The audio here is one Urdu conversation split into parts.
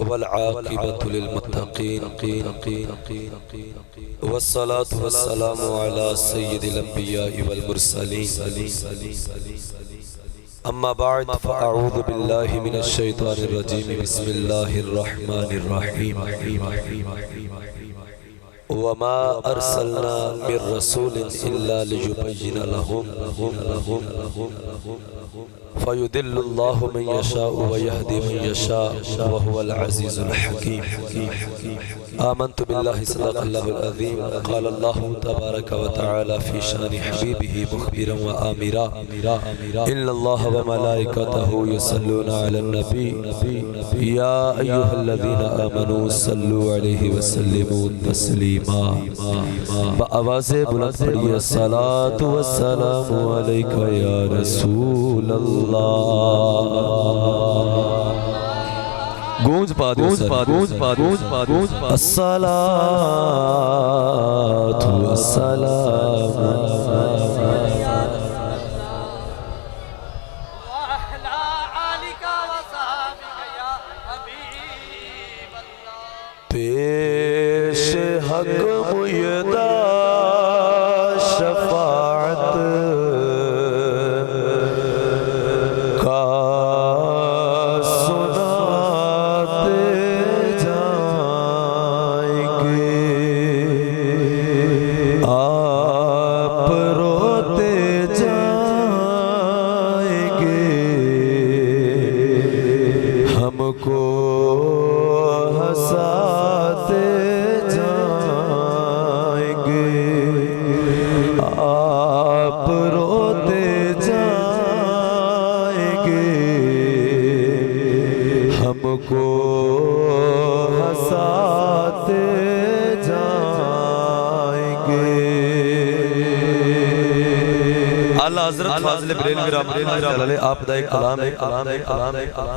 والعاقبة للمتقين والصلاة والسلام على سيد الأنبياء والمرسلين أما بعد فأعوذ بالله من الشيطان الرجيم بسم الله الرحمن الرحيم وما أرسلنا من رسول إلا ليبين لهم فيدل الله من يشاء ويهدي من يشاء وهو العزيز الحكيم آمنت بالله صدق الله العظيم قال الله تبارك وتعالى في شان حبيبه مخبرا وآمرا إن الله وملائكته يصلون على النبي يا أيها الذين آمنوا صلوا عليه وسلموا تسليما بآواز بلند پڑھیے الصلاة والسلام عليك يا رسول اللہ گونج پا دو الصلاة والسلام پیش حق میدہ شفاعت کا سناتے جائیں گے آپ روتے جائیں گے ہم کو ہنساتے جائیں گے آپ روتے جائیں گے ہم کو ہنساتے جائیں گے اعلیٰ حضرت فاضل بریلوی رحمۃ اللہ علیہ آپ دا ایک کلام ہے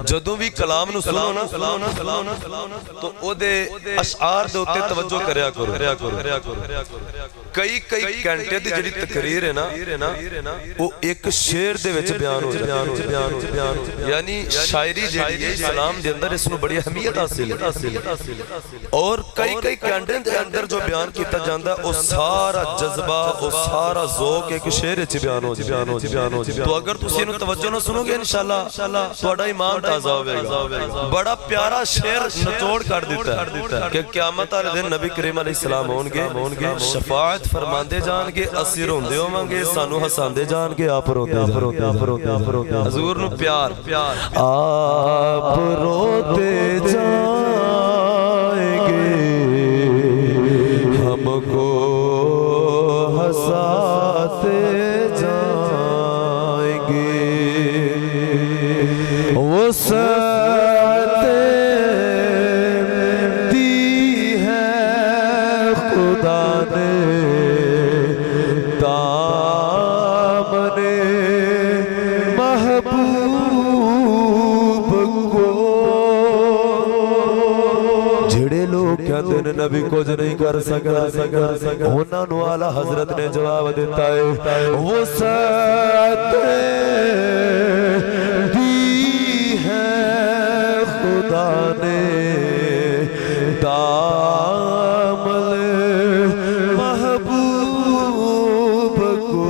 جدوں بھی کلام نو سنو نا تو او دے اشعار دے اوتے توجہ کریا کرو کئی گھنٹے دی جڑی تقریر ہے نا وہ ایک شعر دے وچ بیان ہو یعنی شاعری جڑی ہے اسلام دے اندر اس نو بڑی اہمیت حاصل ہے اور کئی گھنٹے دے اندر جو بیان کیتا جاندا ہے او سارا جذبہ او سارا ذوق ایک شعر وچ بیان ہو تو اگر تسی نو توجہ نہ سنو گے انشاءاللہ تہاڈا ایمان تازہ ہوے گا بڑا پیارا شعر نچوڑ کر دیتا ہے کہ قیامت والے دن نبی کریم علیہ السلام ہون گے شفاعت فرماندے جان گے اسی روندے ہوواں گے سانو ہساندے جان گے آپ روندے حضور نو پیار آپ روتے جائیں گے ہم کو ہساتے جائیں گے وہ ساتیں دی ہے خدا نے دامن محبوب کو جڑے لوگ کہتے ہیں نبی کچھ نہیں کر سکتا انہاں نو اعلیٰ حضرت نے جواب دیتا ہے وہ ساتیں دی ہے خدا نے دامن محبوب کو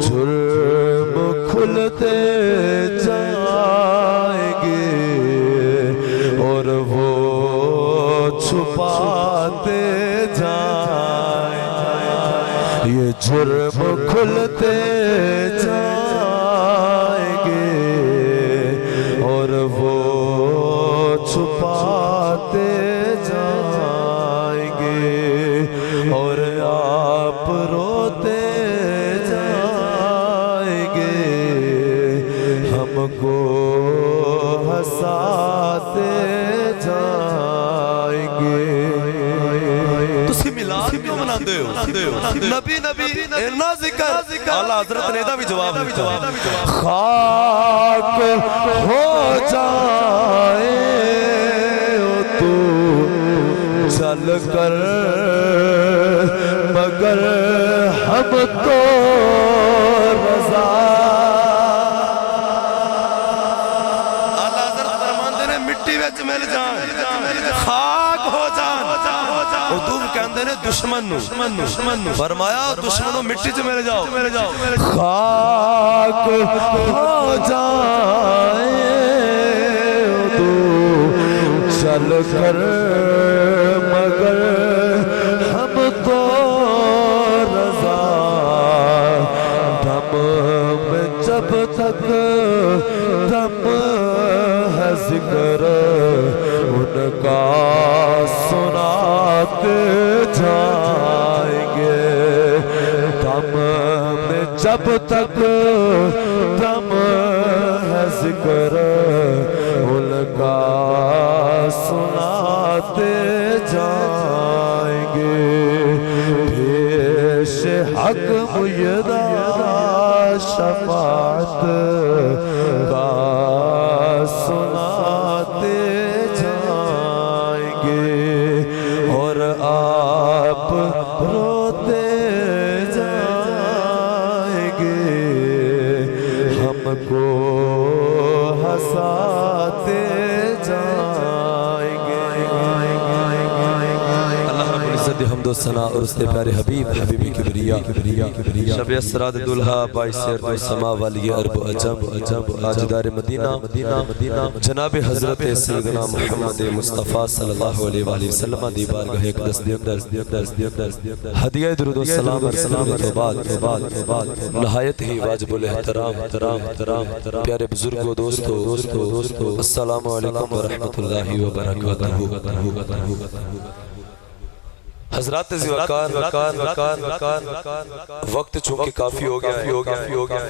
جرم کھلتے جائیں گے اور وہ چھپاتے جائیں یہ جرم کھلتے جائیں گے اور وہ چھپاتے جائیں گے اور آپ روتے جائیں گے ہم کو ہنساتے جائیں گے تسی میلاد کیوں مناندے ہو نبی اینا ذکر اعلیٰ حضرت نے دا بھی جواب دیتا خاک ہو جائے تو چل کر مگر ہم تو رضا مٹی وچ مل جان خاک ہو جان اردو کہندے نے دشمن نو فرمایا دشمنوں مٹی چ مل جاؤ خاک ہو جائے تو چل کر مگر ہم تو رضا دم میں جب تک دم ہے ذکر ان کا سناتے جائیں گے دم میں جب تک دم ہے ذکر ان کا سناتے جائیں گے پیش حق میدہ شفاعت کا سناتے جائیں گے اور آپ روتے جائیں گے ہم کو ہنساتے جائیں گے اللہ رب العزت حمد و ثنا اور اس کے پیارے حبیب حبیبی کبریا شب اسرا دلہا باعث ارض و سما والی عرب و عجم تاجدار مدینہ جناب حضرت سیدنا محمد مصطفیٰ صلی اللہ علیہ وآلہ وسلم دی بارگاہ اقدس دی اندر ہدیہ درود و سلام ارسلام تو بعد نہایت ہی واجب الاحترام پیارے بزرگوں دوستو السلام علیکم ورحمۃ اللہ وبرکاتہ حضرات زیوکار وقت چونکہ کافی ہو گیا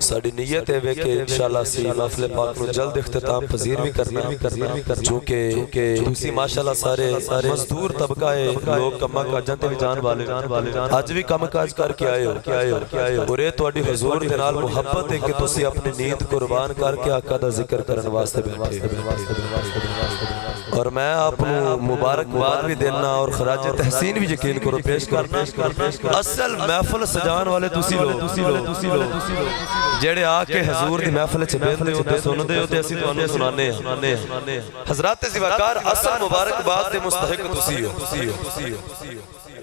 ساڑی نیت ہے کہ انشاءاللہ سی محفل پاک نو جلد اختتام پذیر بھی کرنا چونکہ دوسری ماشاءاللہ سارے مزدور طبقہ ہے لوگ کمہ کاجاں تے بھی جان والے آج بھی کم کاج کر کے آئے ہو اور یہ توڑی حضور دنال محبت ہے کہ تسی اپنی نیت قربان کر کے آقا دا ذکر کرن واسطے بیٹھے اور میں آپ مبارک بھی دینا اور خراج تحسین بھی یقین کرو پیش کرنا اصل محفل سجان والے تسی لو جیڑے آکے حضور دی محفل چبیت دے ہوتے سن دے ہوتے اسی تو انہوں سنانے ہیں حضرات زیوکار اصل مبارک بات دے مستحق تسی ہو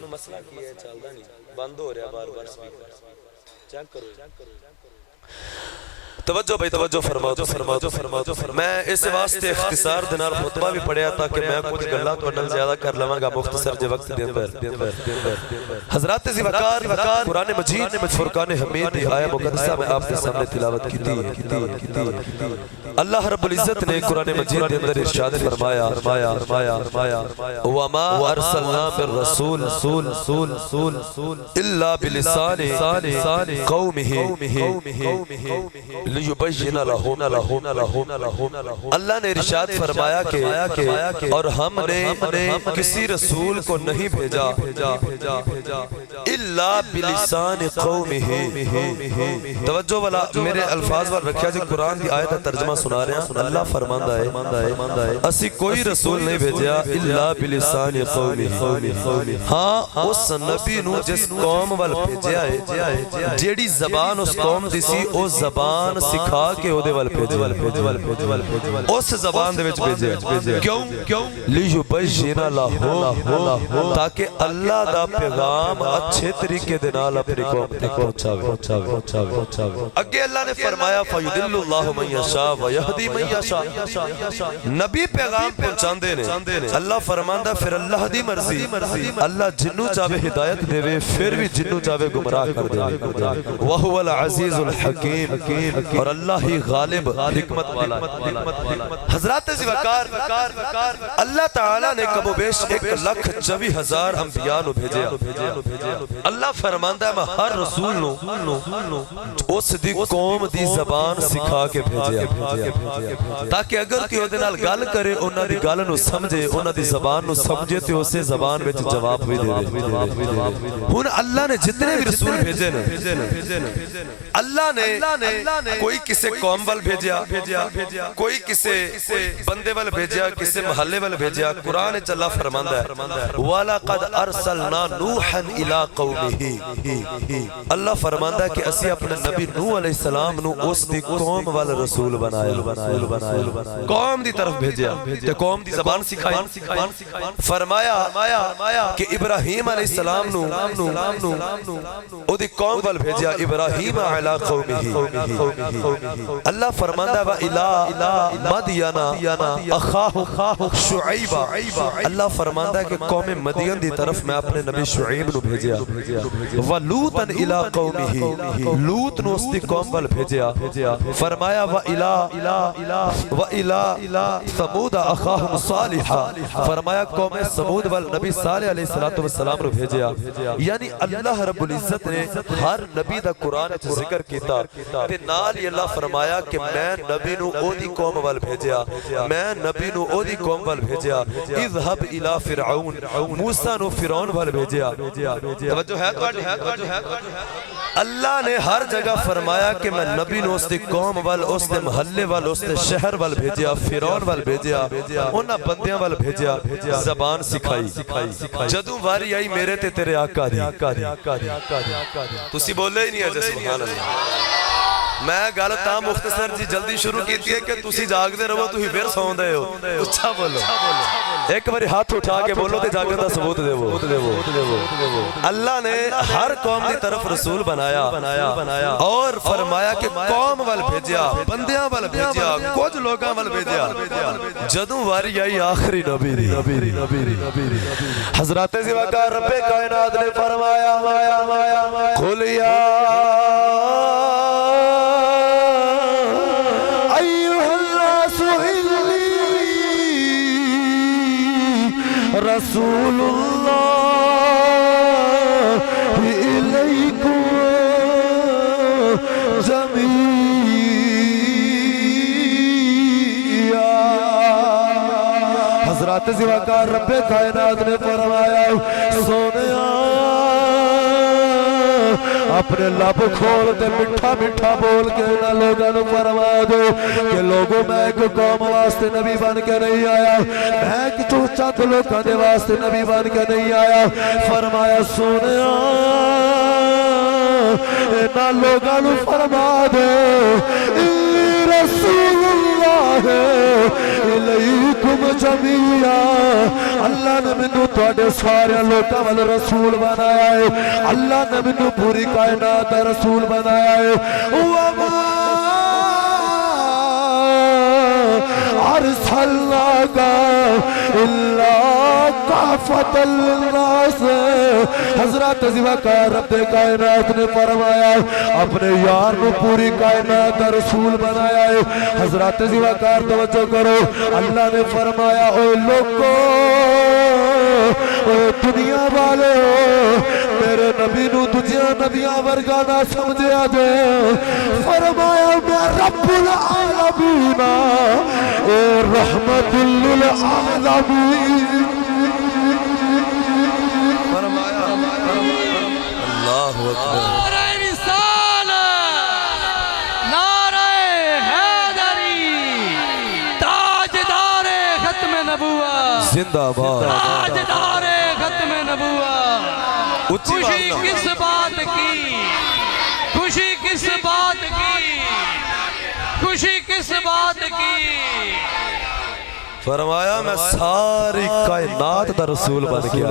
مسئلہ کیا ہے چالدہ نہیں بند ہو رہا بار بار سپیکر چیک کرو توجہ بھائی توجہ فرماؤ میں اس واسطے اختصار دنال خطبہ بھی پڑھیا تھا کہ میں کچھ گلہ تو انہوں زیادہ کر لواں گا مختصر جو وقت دن پر حضرات زیوکار قرآن مجید فرقان حمید دی آیہ مقدسہ میں آپ کے سامنے تلاوت کی تھی اللہ رب العزت نے قرآن مجید دے اندر ارشاد فرمایا وَمَا أَرْسَلْنَا مِن رَسُولٍ إِلَّا بِلِسَانِ قَوْمِهِ لِيُبَيِّنَ لَهُمْ اللہ نے ارشاد فرمایا کہ اور ہم نے کسی رسول کو نہیں بھیجا إِلَّا بِلِسَانِ قَوْمِهِ توجہ والا میرے الفاظ وال رکھیا جو قرآن دی آیت ترجمہ سنا رہے ہیں اللہ فرماندہ ہے اسی کوئی رسول نہیں بھیجیا الا بلسان قومی ہاں اس نبی نو جس قوم وال بھیجیا ہے جیڑی زبان اس قوم دی سی او زبان سکھا کے او دے وال بھیجیا اس زبان دے وچ بھیجیا کیوں لیبین لہم تاکہ اللہ دا پیغام اچھے طریقے دے نال اپنی قوم تک پہنچاوے اگے اللہ نے فرمایا فیضل اللہ من یشاء ویہدی من یشاء نبی پیغام پہنچاندے نے اللہ فرماندہ پھر اللہ دی مرضی اللہ جنو چاہے ہدایت دے وے پھر بھی جنو چاہے گمراہ کر دے وَهُوَ الْعَزِيزُ الْحَكِيمُ اور اللہ ہی غالب حکمت والا حضرات زیوکار اللہ تعالیٰ نے کم و بیش 1,24,000 انبیاء نو بھیجیا اللہ فرماندہ ہے میں ہر رسول نو اس دی قوم دی زبان سکھا کے بھیجیا تاکہ اگر کوئی اودے نال گل کرے انہاں دی گل نو سمجھے انہاں دی زبان نو سمجھے تے اسے زبان وچ جواب بھی دے ہن اللہ نے جتنے بھی رسول بھیجے نے اللہ نے کوئی کسے قوم وال بھیجیا کوئی کسے بندے وال بھیجیا کسے محلے وال بھیجیا قرآن وچ اللہ فرماندا ہے وَلَقَدْ أَرْسَلْنَا نُوحًا إِلَىٰ قَوْمِهِ اللہ فرماندا ہے کہ اسی اپنے نبی نوح علیہ السلام نو اس دی قوم وال رسول بنایا قوم دی طرف بھیجیا تے قوم دی زبان سکھائی فرمایا کہ ابراہیم علیہ السلام نو او دی قوم ول بھیجیا ابراہیم علی قومہ اللہ فرماندا وا الی مدین اخاہ شعیب اللہ فرماندا ہے کہ قوم مدین دی طرف میں اپنے نبی شعیب نو بھیجیا ولوطا الی قومہ لوط نو اس دی قوم ول بھیجیا فرمایا و الی ثمود اخاہم صالح فرمایا قوم ثمود ول نبی صالح علیہ السلام نو بھیجیا یعنی اللہ رب العزت نے ہر نبی دا قرآن وچ ذکر کیتا تے نال ہی اللہ فرمایا کہ میں نبی نو او دی قوم ول بھیجیا میں نبی نو او دی قوم ول بھیجیا اذهب الی فرعون موسیٰ نو فرعون ول بھیجیا توجہ ہے اللہ نے ہر جگہ فرمایا کہ میں نبی نو اس دی قوم ول اس دے محلے ول اس دے شہر ول بھیجیا فرعون ول بھیجیا انہاں بندیاں ول بھیجیا زبان سکھائی جدوں واری آئی میرے تے تیرے آقا دی تسی بولے ہی نہیں ہے سبحان اللہ میں گل تا مختصر جی جلدی شروع کیتی ہے کہ تسی جاگ دے رہو تسی پھر سون دے ہو اچھا بولو ایک باری ہاتھ اٹھا کے بولو تے جاگن دا ثبوت دیو اللہ نے ہر قوم دی طرف رسول بنایا اور فرمایا کہ قوم ول بھیجیا بندیاں ول بھیجیا کچھ لوگاں ول بھیجیا جدوں واری آئی آخری نبی دی حضرت زیوکا رب کائنات نے فرمایا قل یا رسول اللہ الیکم جمیعا حضرت زیوکا رب کائنات نے فرمایا سونیا اپنے لب کھول تے مٹھا مٹھا بول کے نہ لوگاں نو فرما دو کہ لوگوں میں ایک قوم واسطے نبی بن کے نہیں آیا میں ایک تو چند لوگاں دے واسطے نبی بن کے نہیں آیا فرمایا سونیا نہ لوگاں نو فرما دے رسول اللہ الیکم جمیعا اللہ نے مینوں تواڈے سارے لوکاں ول رسول بنایا ہے اللہ نے مینوں پوری کائنات دا رسول بنایا ہے وما ارسلناک الا کافۃ للناس حضرت زیوکا رب کائنات نے فرمایا اپنے یار نو پوری کائنات دا رسول بنایا ہے حضرت زیوکا توجہ کرو اللہ نے فرمایا اے لوگو اے دنیا والے میرے نبی نو دجیاں نبیاں ورگا نہ سمجھیا جے فرمایا میں رب العالمین اے رحمت للعالمین اللہ اکبر نعرہ رسالت نعرہ حیدری تاجدار ختم نبوت زندہ باد تاجدار ختم نبوت خوشی کس بات کی خوشی کس بات کی خوشی کس بات کی فرمایا میں ساری کائنات دا رسول بن گیا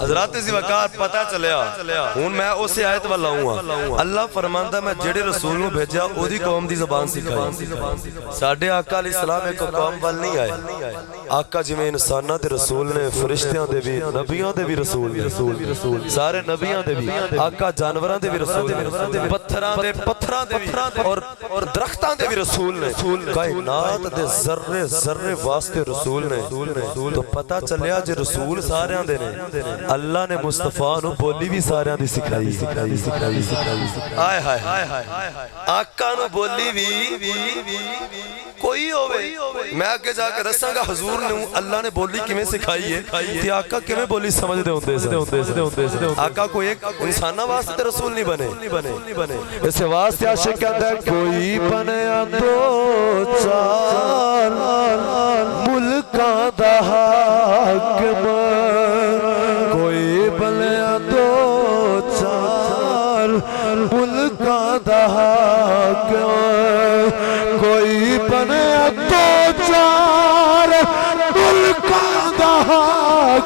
حضرات زیوکار پتہ چلیا ہوں میں اسے آیت والا ہوں اللہ فرماندا میں جڑے رسول نو بھیجا او دی قوم دی زبان سکھائی ساڈے آقا علیہ السلام ایک قوم ول نہیں آئے آقا جویں انساناں دے رسول نے فرشتیاں دے بھی نبیاں دے بھی رسول سارے نبیاں دے بھی آقا جانوراں دے بھی رسول پتھراں دے بھی اور درختاں دے بھی رسول نے کائنات دے ذرے ذرے واسطے رسول نے تو پتہ چلیا جے رسول ساریاں دے نے اللہ نے مصطفیٰ نو بولی بھی ساریاں دی سکھائی آئے ہائے آقا نو بولی بھی کوئی ہوئے میں آگے جا کے رساں گا حضور نے اللہ نے بولی کمیں سکھائی ہے تی آقا کمیں بولی سمجھ دے ہوندے سے آقا کوئی ایک انسانہ واسطے رسول نہیں بنے اس واسطے عاشق کہتا ہے کوئی بنیا دو چار ملکاں دا حاکم کوئی بنیا دو چار ملکاں دا حاکم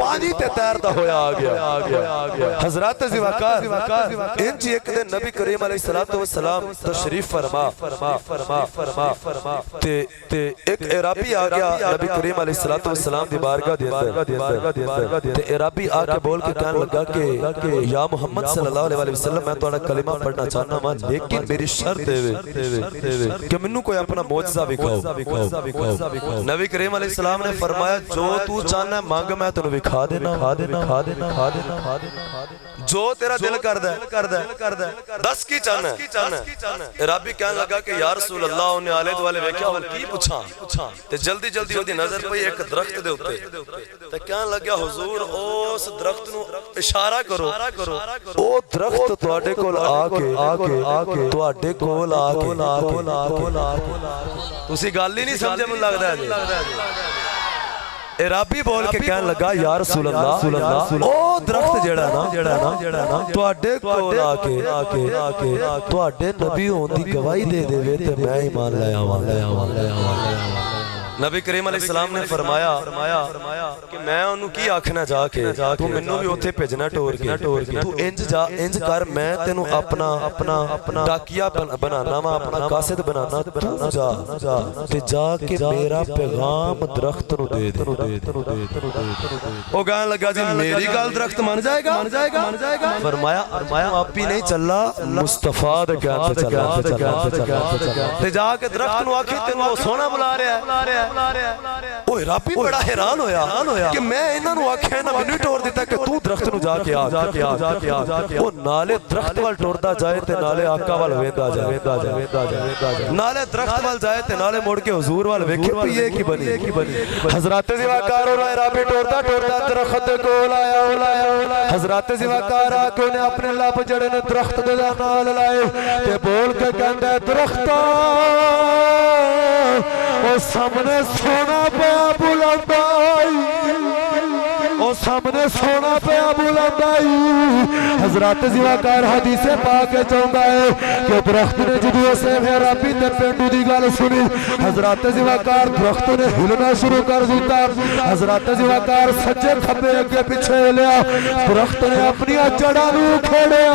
پانی تے تیردا ہویا آ گیا حضرت ذوالفقار انج ایک دن نبی کریم علیہ الصلوۃ والسلام تشریف فرما تے ایک عربی آ گیا نبی کریم علیہ الصلوۃ والسلام دی بارگاہ دے اندر تے عربی آ کے بول کے کہنے لگا کہ یا محمد صلی اللہ علیہ وسلم میں تہاڈا کلمہ پڑھنا چاہنا ہاں لیکن میری شرط ہے کہ مینوں کوئی اپنا معجزہ دکھاؤ نبی کریم علیہ السلام نے فرمایا جو تو چاہنا ہے مانگ میں تینوں دکھا دینا جو تیرا دل کردا ہے دس کی چاہنا ہے عربی کہنے لگا کہ یا رسول اللہ انہیں آلے دوالے ویکھیا ہن کی پوچھاں تے جلدی اودی نظر پئی ایک درخت دے اوپر تے کہنے لگا حضور اس درخت نو اشارہ کرو او درخت تواڈے کول آ کے تواڈے کول آ کے تسی گل ہی نہیں سمجھے من لگدا ہے عربی بول کے کہنے لگا یا رسول اللہ او درخت جڑا نا تواڈے کول آ کے تواڈے نبی ہون دی گواہی دے دے تے میں ایمان لے آواں نبی کریم علیہ السلام نے فرمایا کہ میں انہوں کی آکھنا جا کے تو منوں بھی اوتھے بھیجنا ٹور کے تو انج کر میں تینوں اپنا ڈاکیا بنانا وا اپنا قاصد بنانا تو جا کے میرا پیغام درخت نو دے او کہنے لگا جی میری گل درخت مان جائے گا فرمایا آپ ہی نہیں چلا مصطفیٰ دے کہنے تے چلا تے جا کے درخت نو آکھے تینوں سونا بلا رہا ہے اوہ رابی بڑا حیران ہویا کہ میں انہاں نو آکھیا نا مینوں ٹور دیتا کہ تو درخت نو جا کے آ او نالے درخت وال ٹوردا جائے تے نالے آقا وال ویندا جائے نالے درخت وال جائے تے نالے مڑ کے حضور وال ویکھے پئی یہ کی بنی حضرت ذوالفقار اور رابی ٹوردا درخت کول آیا حضرت ذوالفقار آ کے نے اپنے لب جڑے نے درخت دے نال لائے تے بول کے کہندا درختاں او سامنے سونا پیا بلند آئی حضرت ذوالفقار حدیث پاک چاہندا ہے کہ درخت نے جدوں اسے رابی تے پینڈو دی گل سنی حضرت ذوالفقار درخت نے ہلنا شروع کر دیتا حضرت ذوالفقار سجے کھبے اگے پیچھے لیا درخت نے اپنی جڑاں نو کھیڑیا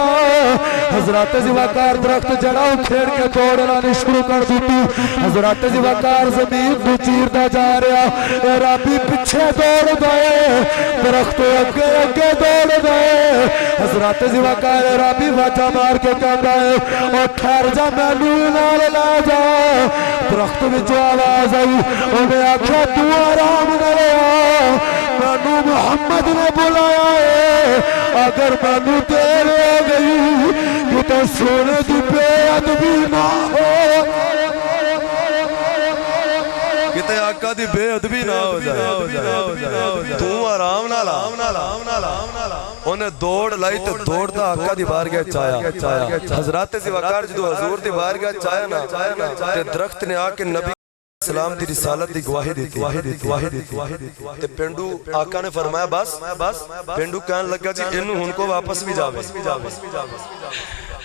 حضرت ذوالفقار درخت جڑاں کھیڑ کے توڑنا شروع کر دیتی حضرت ذوالفقار زمین نو چیردا جا رہا رابی پیچھے دوڑ گئے درخت اگے دوڑ گئے حضرت ذوالفقار رابی واجہ مار کے کہندا ہے او ٹھہر جا مینوں نال لے جا درخت وچ آواز آئی اونے آکھیا تو آرام نال آ مینوں محمد نے بلایا ہے اگر مینوں دیر ہو گئی کتے سونے دی بے ادبی نہ ہو کتے آقا دی بے ادبی نہ ہو جائے تو آرام نال انہیں دوڑ لائی تو دوڑتا آقا دی بارگاہ چایا حضرت ذوالفقار جدو حضور دی بارگاہ چایا نا تے درخت نے آ کے نبی اسلام دی رسالت دی گواہی دیتی تے پینڈو آقا نے فرمایا بس پینڈو کہنے لگا جی انہوں ان کو واپس بھی جاوے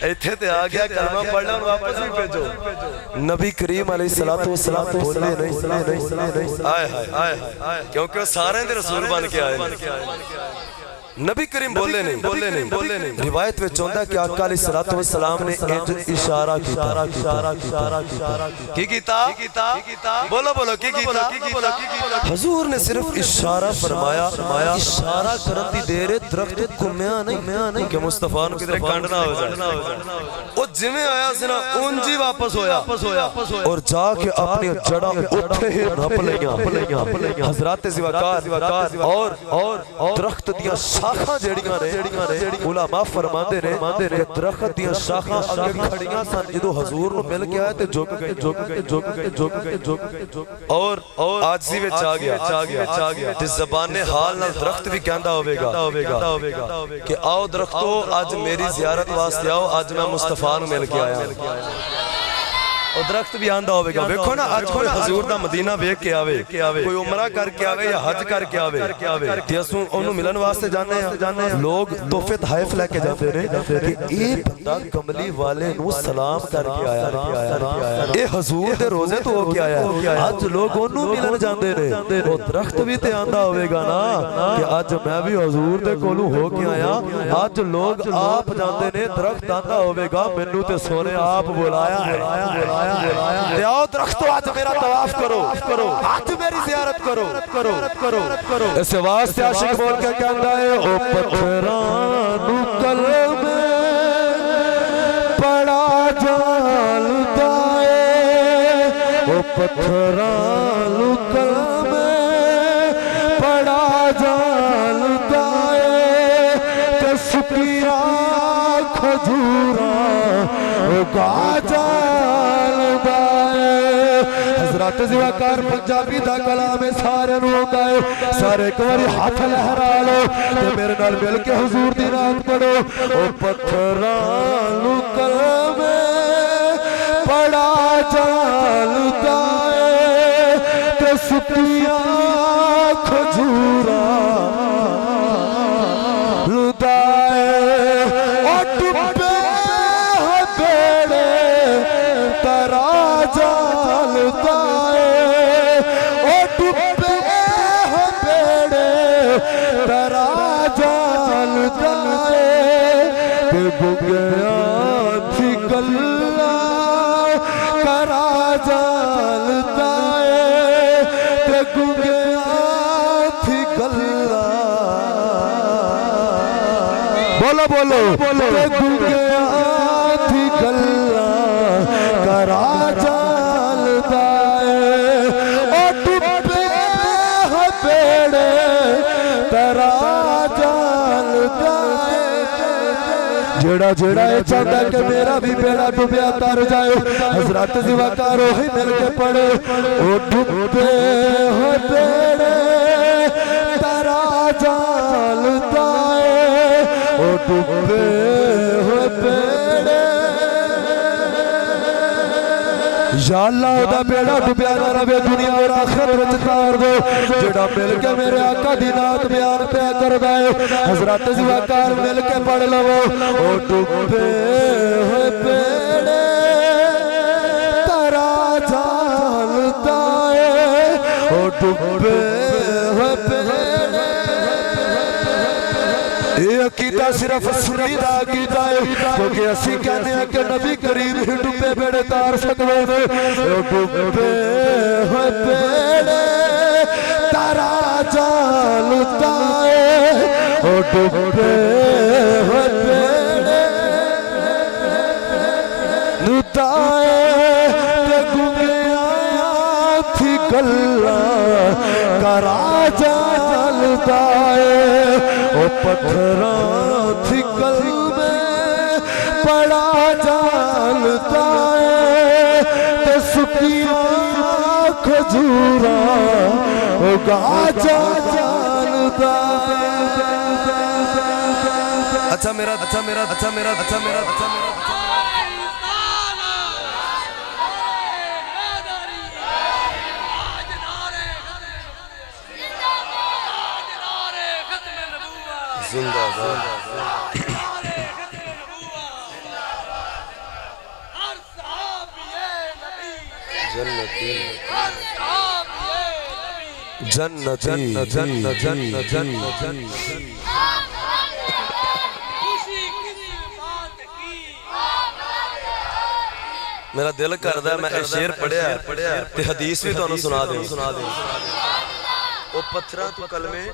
ایتھے تے آ گیا کلمہ پڑھنا ان واپس بھی بھیجو نبی کریم علیہ السلام بولے نہیں آئے کیونکہ وہ سارے دے رسول بن کے آئے نبی کریم بولے نہیں روایت میں چوندا کہ آقا علیہ السلام نے انج اشارہ کیتا بولو کی کیتا حضور نے صرف اشارہ فرمایا اشارہ کرن دی دیر درخت گھمیا نہیں کہ مصطفیٰ نو کدھر کنڈ نہ ہو جائے او جویں آیا سی نا اونجی واپس ہویا اور جا کے اپنی جڑاں اوتھے ہی نپ لئیاں حضرت ذوالفقار اور درخت دیاں شاخاں جڑیاں نے علماء فرماندے نے کہ درخت دیاں شاخاں اگے کھڑیاں سن جدوں حضور نو مل کے آئے تے جھک گئے اور عاجزی وچ آ گیا تے زبان حال نال درخت بھی کہندا ہوے گا کہ آؤ درختو اج میری زیارت واسطے آؤ اج میں مصطفیٰ نو مل کے آیا ਉਹ ਦਰਖਤ ਵੀ ਆਂਦਾ ਹੋਵੇਗਾ ਵੇਖੋ ਨਾ ਅੱਜ ਕੋਈ ਹਜ਼ੂਰ ਦਾ ਮਦੀਨਾ ਵੇਖ ਕੇ ਆਵੇ ਕੋਈ ਉਮਰਾ ਕਰਕੇ ਆਵੇ ਜਾਂ ਹਜ ਕਰਕੇ ਆਵੇ ਤੇ ਅਸੀਂ ਉਹਨੂੰ ਮਿਲਣ ਵਾਸਤੇ ਜਾਂਦੇ ਆ ਲੋਕ ਤੋਹਫੇ ਤਹਾਇਫ ਲੈ ਕੇ ਜਾਂਦੇ ਨੇ ਕਿ ਇਹ ਬੰਦਾ ਕਮਲੀ ਵਾਲੇ ਨੂੰ ਸਲਾਮ ਕਰਕੇ ਆਇਆ ਇਹ ਹਜ਼ੂਰ ਦੇ ਰੋਜ਼ੇ ਤੋਂ ਹੋ ਕੇ ਆਇਆ ਅੱਜ ਲੋਕ ਉਹਨੂੰ ਮਿਲਣ ਜਾਂਦੇ ਨੇ ਉਹ ਦਰਖਤ ਵੀ ਤੇ ਆਂਦਾ ਹੋਵੇਗਾ ਨਾ ਕਿ ਅੱਜ ਮੈਂ ਵੀ ਹਜ਼ੂਰ ਦੇ ਕੋਲੋਂ ਹੋ ਕੇ ਆਇਆ ਅੱਜ ਲੋਕ ਆਪ ਜਾਂਦੇ ਨੇ ਦਰਖਤ ਆਂਦਾ ਹੋਵੇਗਾ ਮੈਨੂੰ ਤੇ ਸੋਨੇ ਆਪ ਬੁਲਾਇਆ ਹੈ ਤੇ ਆਓ ਦਰਖਤੋ ਅੱਜ ਮੇਰਾ ਤਵਾਫ ਕਰੋ ਅੱਜ ਮੇਰੀ ਜ਼ਿਆਰਤ ਕਰੋ ਇਸ ਵਾਸਤੇ ਆਸ਼ਿਕ ਬੋਲ ਕੇ ਕਹਿੰਦਾ ਹੈ ਉਹ ਪੱਥਰਾਂ ਨੂੰ ਕਲਮ ਬੜਾ ਜਾਲਦਾ ਏ ਉਹ ਪੱਥਰਾਂ ਨੂੰ ਕਲਮ ਬੜਾ ਜਾਲਦਾ ਏ ਤੇ ਸੁੱਕੀਆਂ ਖਜੂਰਾਂ ਉਗਾ ਜਾਲਦਾ ਏ ਹਜ਼ਰਤ ਜ਼ਿਵਾਕਾਰ ਪੰਜਾਬੀ ਦਾ ਕਲਾਮ ਹੈ ਸਾਰਿਆਂ ਨੂੰ ਆਉਂਦਾ ਹੈ ਸਾਰੇ ਇੱਕ ਵਾਰੀ ਹੱਥ ਲਹਿਰਾ ਲਓ ਤੇ ਮੇਰੇ ਨਾਲ ਮਿਲ ਕੇ ਹਜ਼ੂਰ ਦੀ ਰਾਤ ਪੜੋ ਉਹ ਪੱਥਰਾਂ ਨੂੰ ਕਲਮ ਬੜਾ ਜਾਲਦਾ ਏ ਤੇ ਸੁੱਕੀਆਂ ਖਜੂਰਾਂ ਲੁਦਾ ਏ ਉਹ ਡੁੱਬੇ ਹੋਏ ਬੇੜੇ ਤਰਾ ਜਾਲਦਾ ਏ ਉਹ ਡੁੱਬੇ ਹੋਏ ਬੇੜੇ ਤਰਾ ਜਾਲਦਾ ਏ ਤੇ ਬੁੱਗਿਆਂ ਦੀ ਗੱਲਾਂ ਕਰਾ ਜਾਲਦਾ ਏ ਤੇ ਗੁੰਗਿਆਂ ਦੀ ਗੱਲਾਂ ਬੋਲੋ ਤੇ ਗੁੰਗਿਆਂ ਦੀ ਗੱਲਾਂ ਕਰਾ ਜਾਲਦਾ ਏ ਉਹ ਡੁੱਬੇ ਹੋਏ ਬੇੜੇ ਤਰਾ ਜਾਲਦਾ ਏ ਜਿਹੜਾ ਇਹ ਚਾਹੁੰਦਾ ਕਿ ਮੇਰਾ ਵੀ ਬੇੜਾ ਡੁੱਬਿਆ ਤਰ ਜਾਏ ਹਜ਼ਰਤ ਜ਼ਿਵਾਕਾਰ ਉਹੀ ਮਿਲ ਕੇ ਪੜੋ ਉਹ ਡੁੱਬੇ ਹੋਏ ਬੇੜੇ ਤਰਾ ਜਾਲਦਾ ਏ ਉਹ ਡੁੱਬੇ ਹੋਏ ਬੇੜੇ یا اللہ دا بیڑا ڈوبیا نہ رہے دنیا اور آخرت وچ تار دو جڑا مل کے میرے آقا دی نات بیان پیا کردا ہے حضرت زواکار مل کے پڑھ لو او ڈوبے ہوئے بیڑے ترا جالدا ہے او ڈوبے ہوئے بیڑے یہ عقیدہ صرف سنی دا عقیدہ ہے کیونکہ اسی کہتے ہیں کہ نبی کریم ہی ڈوبے بیڑے تار سکتے ہیں او ڈوبے ہوئے بیڑے تارا جالتا ہے او ڈوبے ہوئے بیڑے نتا ہے تے گنگیاں تھی گلہ کرا جالتا ہے او پتھراں تھی قلب پڑا جالتا ہے تے سکیاں کھجوراں اگا جالتا ہے اچھا میرا زندہ جنتی میرا دل کردا ہے میں اے شعر پڑھیا تے حدیث بھی تانوں سنا دیں او پتھراں تو کلمے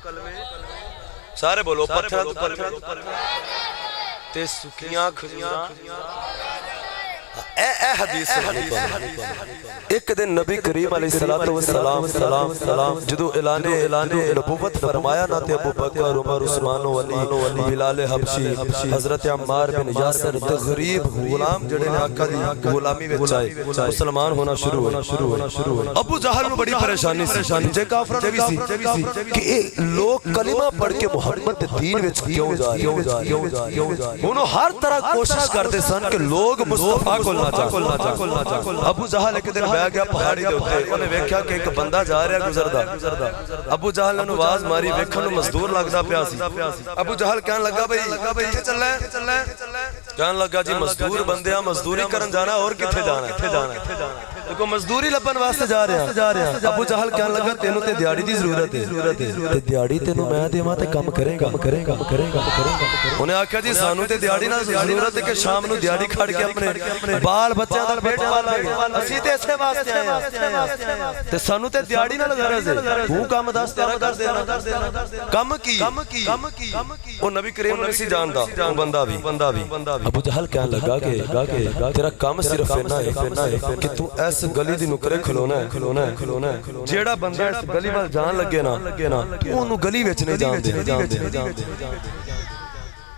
سارے بولو پتھراں تو کلمے تے سکیاں کھجوراں اے حدیث ایک دن نبی کریم علیہ السلام جدو اعلان نبوت فرمایا نا تے ابو بکر عمر عثمان و علی بلال حبشی حضرت عمار بن یاسر تے غریب غلام جڑے نے آقا دی غلامی وچ آئے مسلمان ہونا شروع ہوئے ابو جہل نو بڑی پریشانی جے کافراں بھی سی کہ لوگ کلمہ پڑھ کے محمد دے دین وچ کیوں جا رہے انہوں ہر طرح کوشش کرتے سن کہ لوگ مصطفیٰ کو نہ ابو جہل ایک دن بہ گیا پہاڑی دے اوتے اونے ویکھیا کہ ایک بندہ جا رہا گزردا ابو جہل نے آواز ماری ویکھن نوں مزدور لگدا پیا سی ابو جہل کہن لگا بھئی کتھے چلنا ہے کہن لگا جی مزدور بندیاں مزدوری کرن جانا اور کتھے جانا کو مزدوری لبن واسطے جا رہا ہیں ابو جہل کہن لگا تینوں تے دیہڑی دی ضرورت ہے تے دیہڑی تینوں میں دیواں تے کم کرے گا انہیں آکھیا جی سانوں تے دیہڑی نال ضرورت ہے کہ شام نوں دیہڑی کھڑ کے اپنے بال بچیاں دا پیٹ پالاں گے اسی تے اسے واسطے آئے ہیں تے سانوں تے دیہڑی نال غرض ہے تو کم دس تیرا کر دینا کم کی او نبی کریم نہیں سی جاندا او بندہ بھی ابو جہل کہن لگا کہ تیرا کام صرف اتنا ہے کہ تو اس گلی دی نکرے کھلونا ہے جیڑا بندہ اس گلی وال جان لگے نا اونوں گلی وچ نہیں جان دے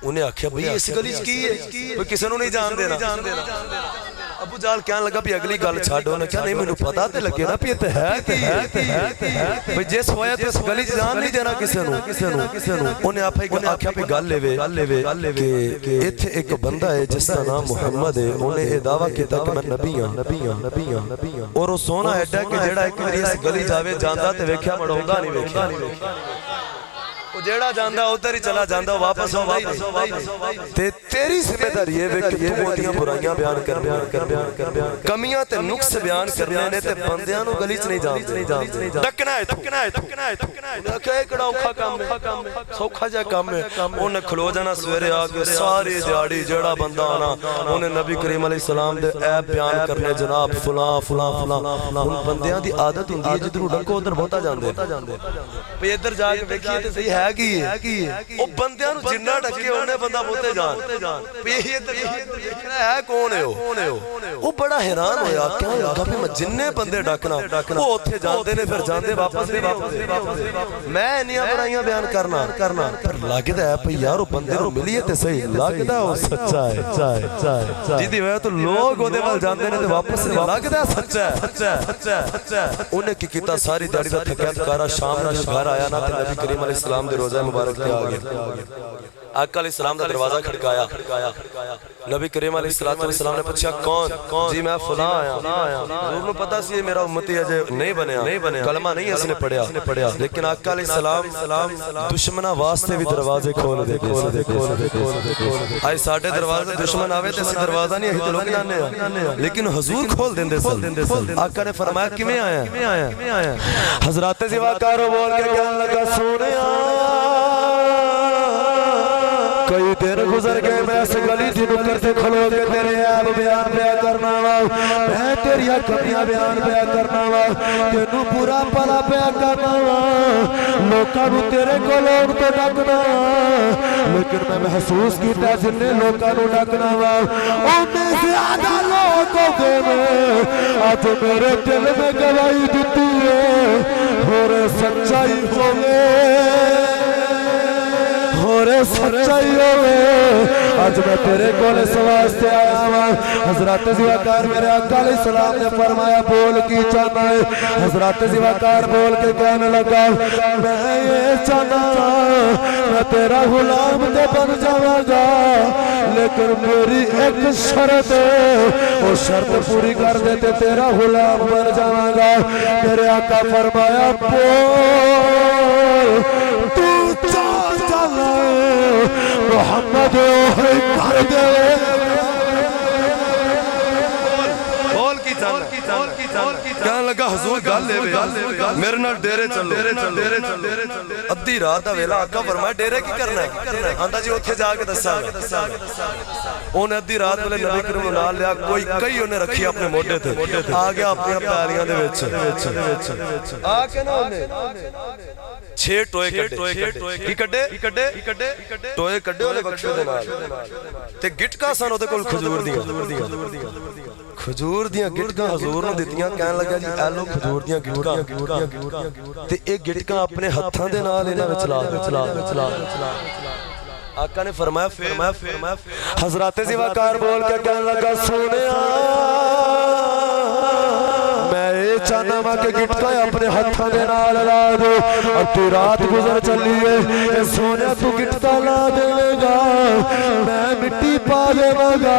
انہیں آکھیا بھئی اس گلی وچ کی ہے کوئی کسے نوں نہیں جان دینا ابو جہل کہن لگا بھی اگلی گل چھڈ انہیں کہا نہیں مینوں پتہ تے لگے نا بھی تے ہے بھئی جس ہویا تے اس گلی وچ جان نہیں دینا کسے نوں انہیں آکھیا بھی گل لے کہ ایتھے ایک بندہ ہے جس دا نام محمد ہے انہیں یہ دعویٰ کیتا کہ میں نبی ہاں اور وہ سونا ایڈا کہ جیڑا ایک باری اس گلی جاوے جاندا تے ویکھیا مڑاوندا نہیں ویکھیا وہ جیڑا جاندہ ادھر ہی چلا جاندہ واپس ہوندا ہی نہیں تیری ذمہ داری ہے کہ تو اودیاں برائیاں بیان کر کمیاں تے نقص بیان کرنے نے تے بندیاں نوں گلی وچ نہیں جان ڈکنا ہے کہ کڑا اوکھا کام ہے سوکھا جا کام ہے اونے کھلو جانا سویرے آ کے ساری دیہڑی جیڑا بندہ آنا اونے نبی کریم علیہ السلام دے عیب بیان کرنے جناب فلاں ان بندیاں دی عادت ہوندی ہے جدھروں ڈکو ادھر بہتا جاندے پہ ادھر جا کے ویکھیے تے صحیح ہے کی او بندیاں نوں جنہ ڈکے اونے بندہ بہتے جان یہی ادھر ہے کون ہے او بڑا حیران ہویا کیا لگا بھی میں جننے بندے ڈکنا وہ اوتھے جاندے نے پھر جاندے واپس نہیں میں انیاں برائیاں بیان کرنا پر لگدا ہے بھئی یار او بندے نوں ملیے تے صحیح لگدا او سچا ہے جی دی وجہ تو لوگ اودے وال جاندے نے تے واپس نہیں لگدا سچا ہے انہیں کی کیتا ساری دیہڑی دا تھکیا تکارا شام نال گھر آیا نا تے نبی کریم علیہ السلام دے روزہ مبارک تے آ گیا آقا علیہ السلام دا دروازہ کھڑکایا نبی کریم علیہ السلام نے پوچھا کون جی میں فلاں آیا حضور نوں پتہ سی میرا امتی اجے نہیں بنیا کلمہ نہیں اس نے پڑھیا لیکن آقا علیہ السلام دشمنا واسطے بھی دروازے کھول دے آج ساڈے دروازے دشمن آوے تے اسی دروازہ نہیں اسی تے لوگ جانے لیکن حضور کھول دیندے سن آقا نے فرمایا کیویں آیا حضرات زیواکارو بول کے کہن لگا سونیا کئی دن گزر گئے میں اس گلی دی نکر تے کھلو کے تیرے عیب بیان پیا کرنا وا میں تیری کمیاں بیان پیا کرنا وا تینوں برا بھلا پیا کرنا وا لوکاں نوں تیرے کول آن تے ڈکنا لیکن میں محسوس کیتا جننے لوکاں نوں ڈکنا وا اونے زیادہ لوگ ہوندے نے اج میرے دل میں گواہی دتی ہے اور سچائی سچائی ہوئے آج میں تیرے کول اس واسطے آیا ہوں حضرات زیواکار میرے آقا علیہ السلام نے فرمایا بول کی چاہنا ہے حضرات زیواکار بول کے کہنے لگا میں یہ چاہنا میں تیرا غلام تے بن جاواں گا لیکن میری ایک شرط ہے وہ شرط پوری کر دے تے تیرا غلام بن جاواں گا میرے آقا فرمایا بول تو محمد کر دے بول کی کہنے لگا حضور گل لے میرے نال ڈیرے چلو ادھی رات دا ویلا آقا فرمایا ڈیرے کی کرنا ہے آندا جی اوتھے جا کے دساں گا اونے ادھی رات ویلے نبی کریم نال لیا کوئی کئی اونے رکھی اپنے موڈے تے آ گیا اپنی پیالیاں دے وچ آ کے نا اونے 6 ٹوئے کڈے ٹوئے کڈے والے بخشے دے نال تے گٹکا سن اودے کول کھجور دیاں گٹکاں حضور نوں دتیاں کہن لگا جی اے لو کھجور دیاں گٹکاں تے اے گٹکاں اپنے ہتھاں دے نال انہاں وچ چلا آقا نے فرمایا حضرات زیواکار بول کے کہن لگا سونیا میں چاہنا وا کہ گٹکا اپنے ہتھاں دے نال لا دو ادھی رات گزر چلی ہے سونیا تو گٹکا لا دے گا میں مٹی پا دے گا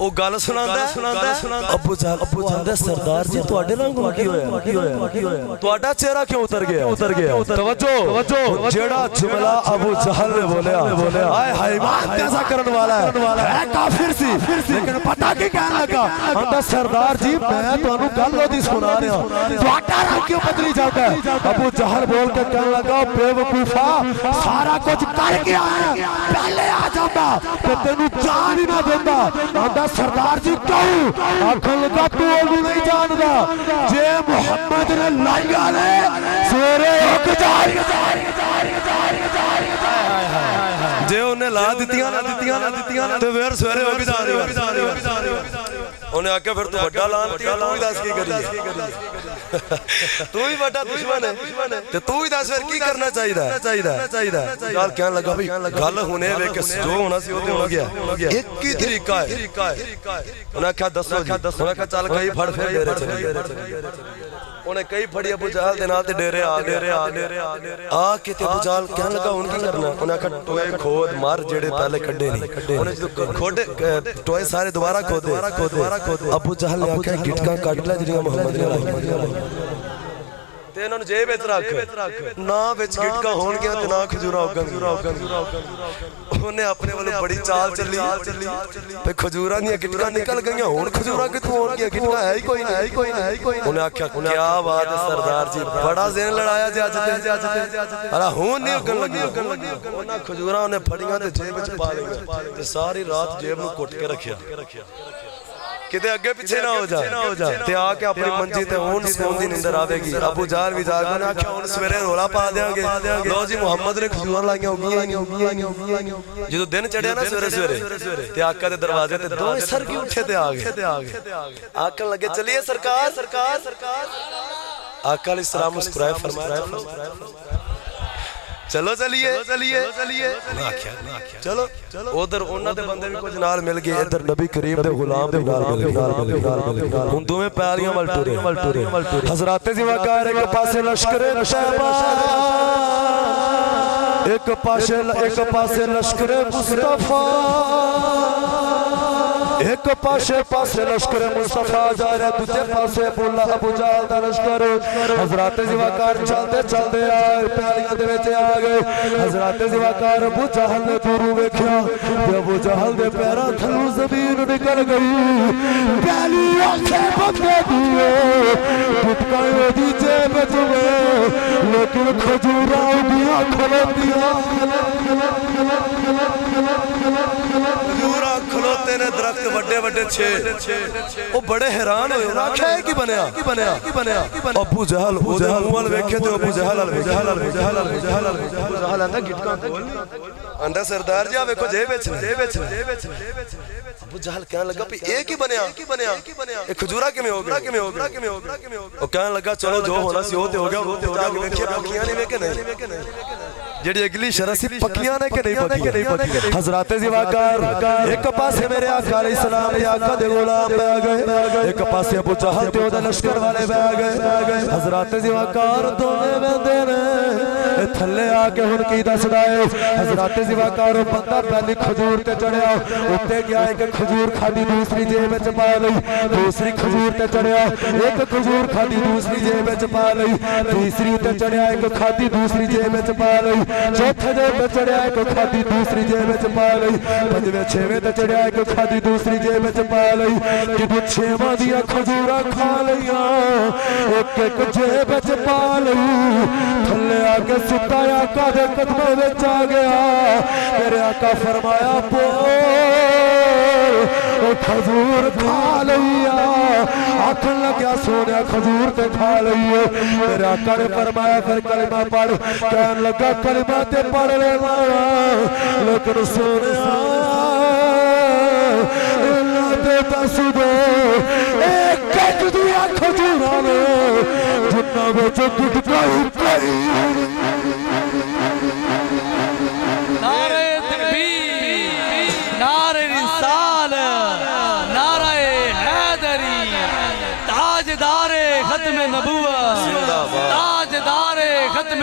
او گل سناندا ابو جہل دے سردار جی تواڈے رنگ کی ہویا تواڈا چہرہ کیوں اتر گیا توجہ جیڑا جملہ ابو جہل نے بولیا ہائے ہائے ایمان کیسا کرن والا ہے کافر سی لیکن پتہ کی کہن لگا ہندا سردار جی میں تانوں گل اودی سنا رہا تواڈا رنگ کیوں بدلی جاتا ہے ابو جہل بول کے کہن لگا بے وقوفا سارا کچھ کر کے آیا پہلے آ جاتا تے تینوں جان ہی نہ دیندا ہندا سردار جی کیوں آکھن لگا تو اونوں نہیں جاندا جے محمد نے لائیا نے سویرے اٹھ جائے جے انہیں لا دتیاں تے پھر سویرے اٹھ جائے انہیں آکھیا پھر تو بڑا لانتیا تو ہی دس کی کری تو ہی بڑا دشمن ہے تے تو ہی دس پھر کی کرنا چاہیے گل کہن لگا بھئی گل ہونے ویکھ جو ہونا سی او تے ہو گیا ایک ہی طریقہ ہے انہیں آکھیا دسو انہیں آکھیا چل کئی پھڑ پھر ڈیرے چلے انہیں کئی پھڑی ابو جہل دے نال تے ڈیرے آ کے تے ابو جہل کہن لگا ہن کی کرنا انہیں آکھیا ٹوئے کھود مار جڑے پہلے کڈے نہیں انہیں جدوں کھوڈے ٹوئے سارے دوبارہ کھودے ابو جہل نے آکھیا گٹکاں کڈ لے جڑیاں محمد نے لائی تے انہاں نوں جیب وچ رکھ نہ وچ گٹکاں ہون گیا تے نہ کھجوراں اگن انہیں اپنے والوں بڑی چال چلی تے کھجوراں دیاں گٹکاں نکل گئیاں ہن کھجوراں کتھوں ہون گیا گٹکاں ہے ہی کوئی نہیں انہیں آکھیا کیا بات ہے سردار جی بڑا ذہن لڑایا جی اج تے ارا ہون نہیں اگن لگی انہاں کھجوراں نے پھڑیاں تے جیب وچ پا لئیاں تے ساری رات جیب نوں کٹ کے رکھیا کتے اگے پیچھے نہ ہو جا تے آ کے اپنی منجی تے ہون سون دی نیندر آوے گی ابو جہل بھی جاگ نے آکھیا ہن سویرے رولا پا دیاں گے لو جی محمد نے کھجوراں لائیاں ہوگیاں جدوں دن چڑھیا نا سویرے تے آقا دے دروازے تے دو سر کی اٹھے تے آ گئے آکھن لگے چلیے سرکار آقا علیہ السلام مسکرائے فرمایا چلو چلیے چلو ادھر انہاں دے بندے بھی کچھ نال مل گئے ادھر نبی کریم دے غلام دے نال مل گئے ہن دوویں پیالیاں ول ٹرے حضرات زیواکار ایک پاسے لشکر طیبہ ایک پاسے لشکر مصطفیٰ ایک پاسے لشکر مصطفیٰ جا رہا تجھے پاسے بولا ابو جہل دا لشکر حضرات زیواکار چلتے آئے پیالیاں دے وچ آ گئے حضرات زیواکار ابو جہل نے دوروں ویکھیا تے ابو جہل دے پیراں تھلوں زمین نکل گئی پیالی اوتھے بندے دیے گٹکاں دی جیب وچ لیکن کھجوراں اُڈیاں کھلوتیاں کھجوراں کھلوتے نے درخت بڑے چھے وہ بڑے حیران ہوئے انہاں آکھیا ہے کی بنیا ابو جہل موال ویکھے تے ابو جہل آندا گٹکاں کھول آندا سردار جی آ ویکھو جیب وچ ابو جہل کہنے لگا بھی اے کی بنیا اے کھجورا کیویں ہو گیا او کہنے لگا چلو جو ہونا سی او تے ہو گیا جا کے ویکھیا پکیاں نہیں ویکھے نہیں جڑی اگلی شرح سی پکیاں نے کہ نہیں پکی حضرات زیواکار ایک پاسے میرے آقا علیہ السلام دے آقا دے غلام بہ گئے ایک پاسے ابو جہل تے او دے لشکر والے بہ گئے حضرات زیواکار دوویں ویندے نے تھلے آ کے ہن کی دسدا ہے حضرات زیواکار بندہ پہلی کھجور تے چڑھیا اوتے گیا ایک کھجور کھادی دوسری جیب وچ پا لئی دوسری کھجور تے چڑھیا ایک کھجور کھادی دوسری جیب وچ پا لئی تیسری تے چڑھیا ایک کھادی دوسری جیب وچ پا لئی چوتھے جیب تے چڑھیا ایک کھادی دوسری جیب وچ پا لئی پنجویں چھویں تے چڑھیا ایک کھادی دوسری جیب وچ پا لئی جدوں چھواں دیاں کھجوراں کھا لئیاں ایک جیب وچ پا لئی تھلے آ کے ستا آقا دے قدموں وچ آ گیا میرے آقا فرمایا کھجور کھا لیا آکھن لگیا سونیا کھجور تے کھا لئیے میرے آقا نے فرمایا پھر کلمہ پڑھ کہن لگا کلمہ تے پڑھ لینا لیکن سونیا اللہ دے دس دے ایک کٹ دیا کھجوراں نے جنہاں وچ گٹکا ہی کئی ختم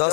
10